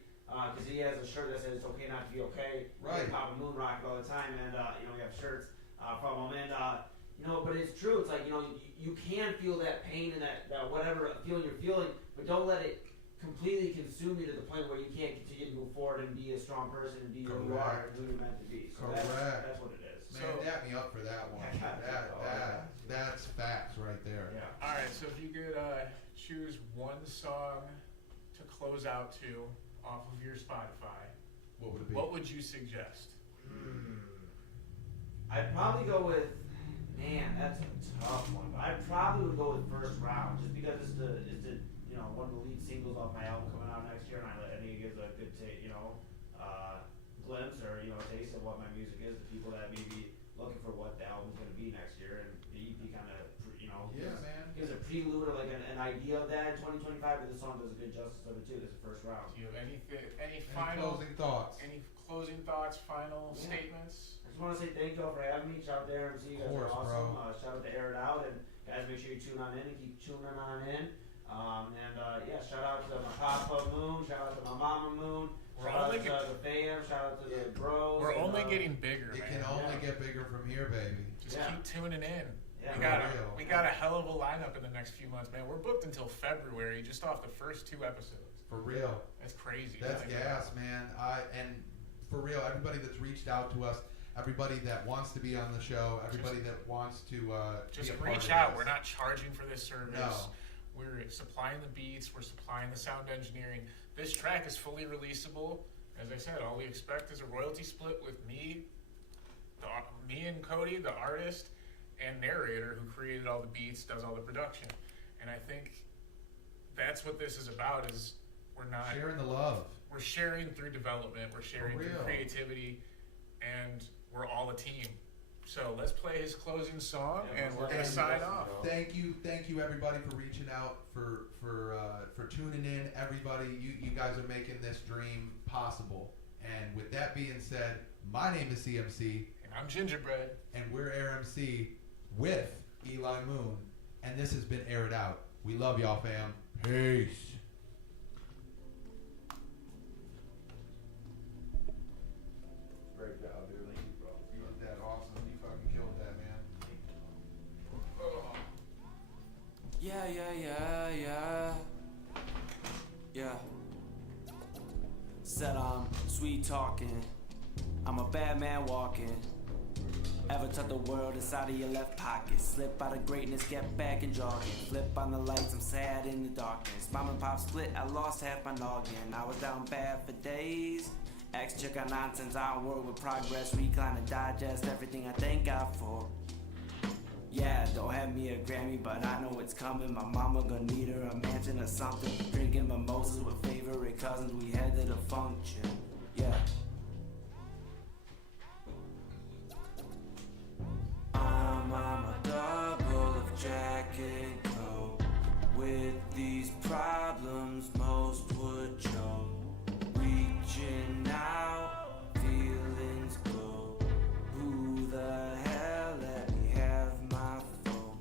because he has a shirt that says it's okay not to be okay. Right. Papa Moon rock all the time, and you know we have shirts from him, and you know, but it's true. It's like you know you can feel that pain and that whatever feeling you're feeling, but don't let it completely consume you to the point where you can't continue to move forward and be a strong person and be who you are and who you're meant to be. So that's what it is. Man, dap me up for that one. That's facts right there. Yeah. all right. So if you could choose one song to close out to off of your Spotify, What would it be? what would you suggest? I'd probably go with, man, that's a tough one. But I probably would go with First Round just because it's the you know one of the lead singles off my album coming out next year, and I think it gives a good glimpse or taste of what my music is to people that may be looking for what the album's going to be next year, and the EP kind of gives a prelude or like an idea of that in 2025. But this song does a good justice of it too. This is First Round. Do you have any closing thoughts? Any closing thoughts? Final statements? I just want to say thank you all for having me. Shout out to AiR. You guys are awesome. Shout out to AiR It Out, and guys, make sure you tune on in and keep tuning on in. Yeah, shout out to my Papa Moon. Shout out to my Mama Moon. Shout out to the fam. Shout out to the bros. We're only getting bigger, It man. can only get bigger from here, baby. Just keep tuning in. Yeah, we got a hell of a lineup in the next few months, man. We're booked until February, just off the first 2 episodes. For real. That's crazy. That's gas, man. And for real, everybody that's reached out to us, everybody that wants to be on the show, everybody that wants to just be a part reach of out. this. We're not charging for this service. No. We're supplying the beats. We're supplying the sound engineering. This track is fully releasable. As I said, all we expect is a royalty split with me and Cody, the artist and narrator who created all the beats, does all the production. And I think that's what this is about, is we're not sharing the love. We're sharing through development, we're sharing through creativity, and we're all a team. So let's play his closing song, and we're gonna sign off. Thank you everybody for reaching out, for tuning in. Everybody, you guys are making this dream possible. And with that being said, my name is CMC, and I'm Gingerbread, and we're AiRMC with Eli Moon, and this has been AiR It Out. We love y'all, fam. Peace. Great job, dude. Thank you, bro. You did that awesome. You fucking killed that, man. Yeah. Said I'm sweet talking. I'm a bad man walking. Ever tuck the world inside of your left pocket? Slip out of greatness, get back and jogging. Flip on the lights, I'm sad in the darkness. Mom and pop split, I lost half my noggin. I was down bad for days. Ex chick on nonsense, I don't work with progress. Recline and digest everything I thank God for. Yeah, don't have me a Grammy, but I know it's coming. My mama gonna need her a mansion or something. Drinking mimosas with favorite cousins, we headed a function. Yeah. I'm a double of Jack and Coke. With these problems, most would choke. Reaching out, feelings go. Who the hell let me have my phone?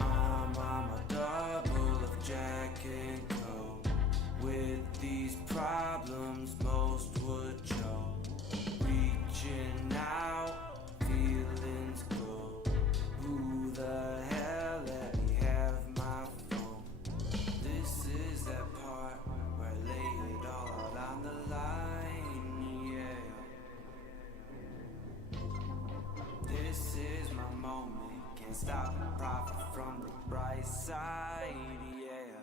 I'm a double of Jack and Coke. With these problems, most would choke. Reaching out, feelings go. Who the hell let me have my phone? This is that part where I lay it all out on the line, yeah. This is my moment, can't stop the profit from the bright side, yeah.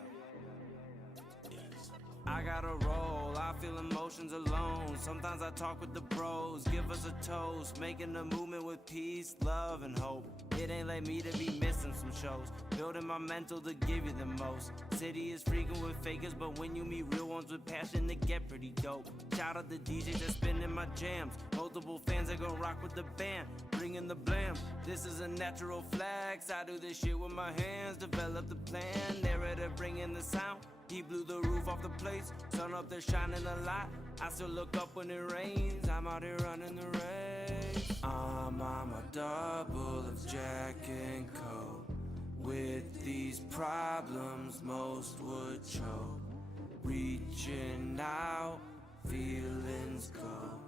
I gotta roll, I feel emotions alone. Sometimes I talk with the bros, give us a toast. Making a movement with peace, love, and hope. It ain't like me to be missing some shows. Building my mental to give you the most. City is freaking with fakers, but when you meet real ones with passion, they get pretty dope. Shout out the DJs that spinning my jams. Multiple fans that gon' rock with the band. Bringing the blam, this is a natural flex. I do this shit with my hands, develop the plan. Narrator bringing the sound. He blew the roof off the place, sun up there shining a lot. I still look up when it rains, I'm out here running the race. I'm a double of Jack and Coke. With these problems, most would choke. Reaching out, feelings go.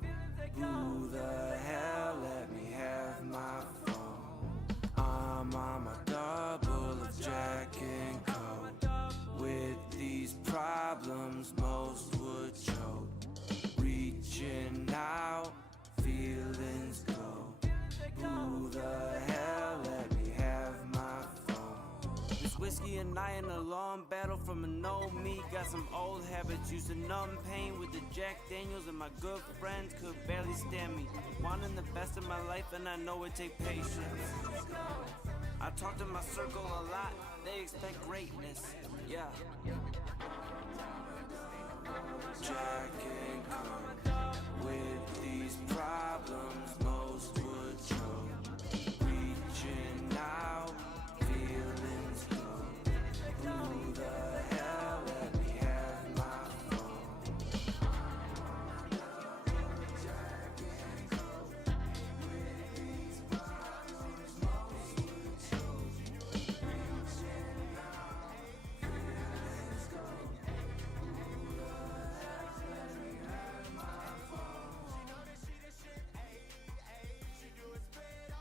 Who the hell let me have my phone? I'm a double of Jack and Coke. With these problems, most would choke. Reaching out, feelings go. Who the hell let me have my phone? This whiskey and I in a long battle from an old me. Got some old habits, used to numb pain with the Jack Daniels, and my good friends could barely stand me. Wanting the best of my life, and I know it take patience. I talk to my circle a lot, they expect greatness, yeah. Jack and Coke, with these problems,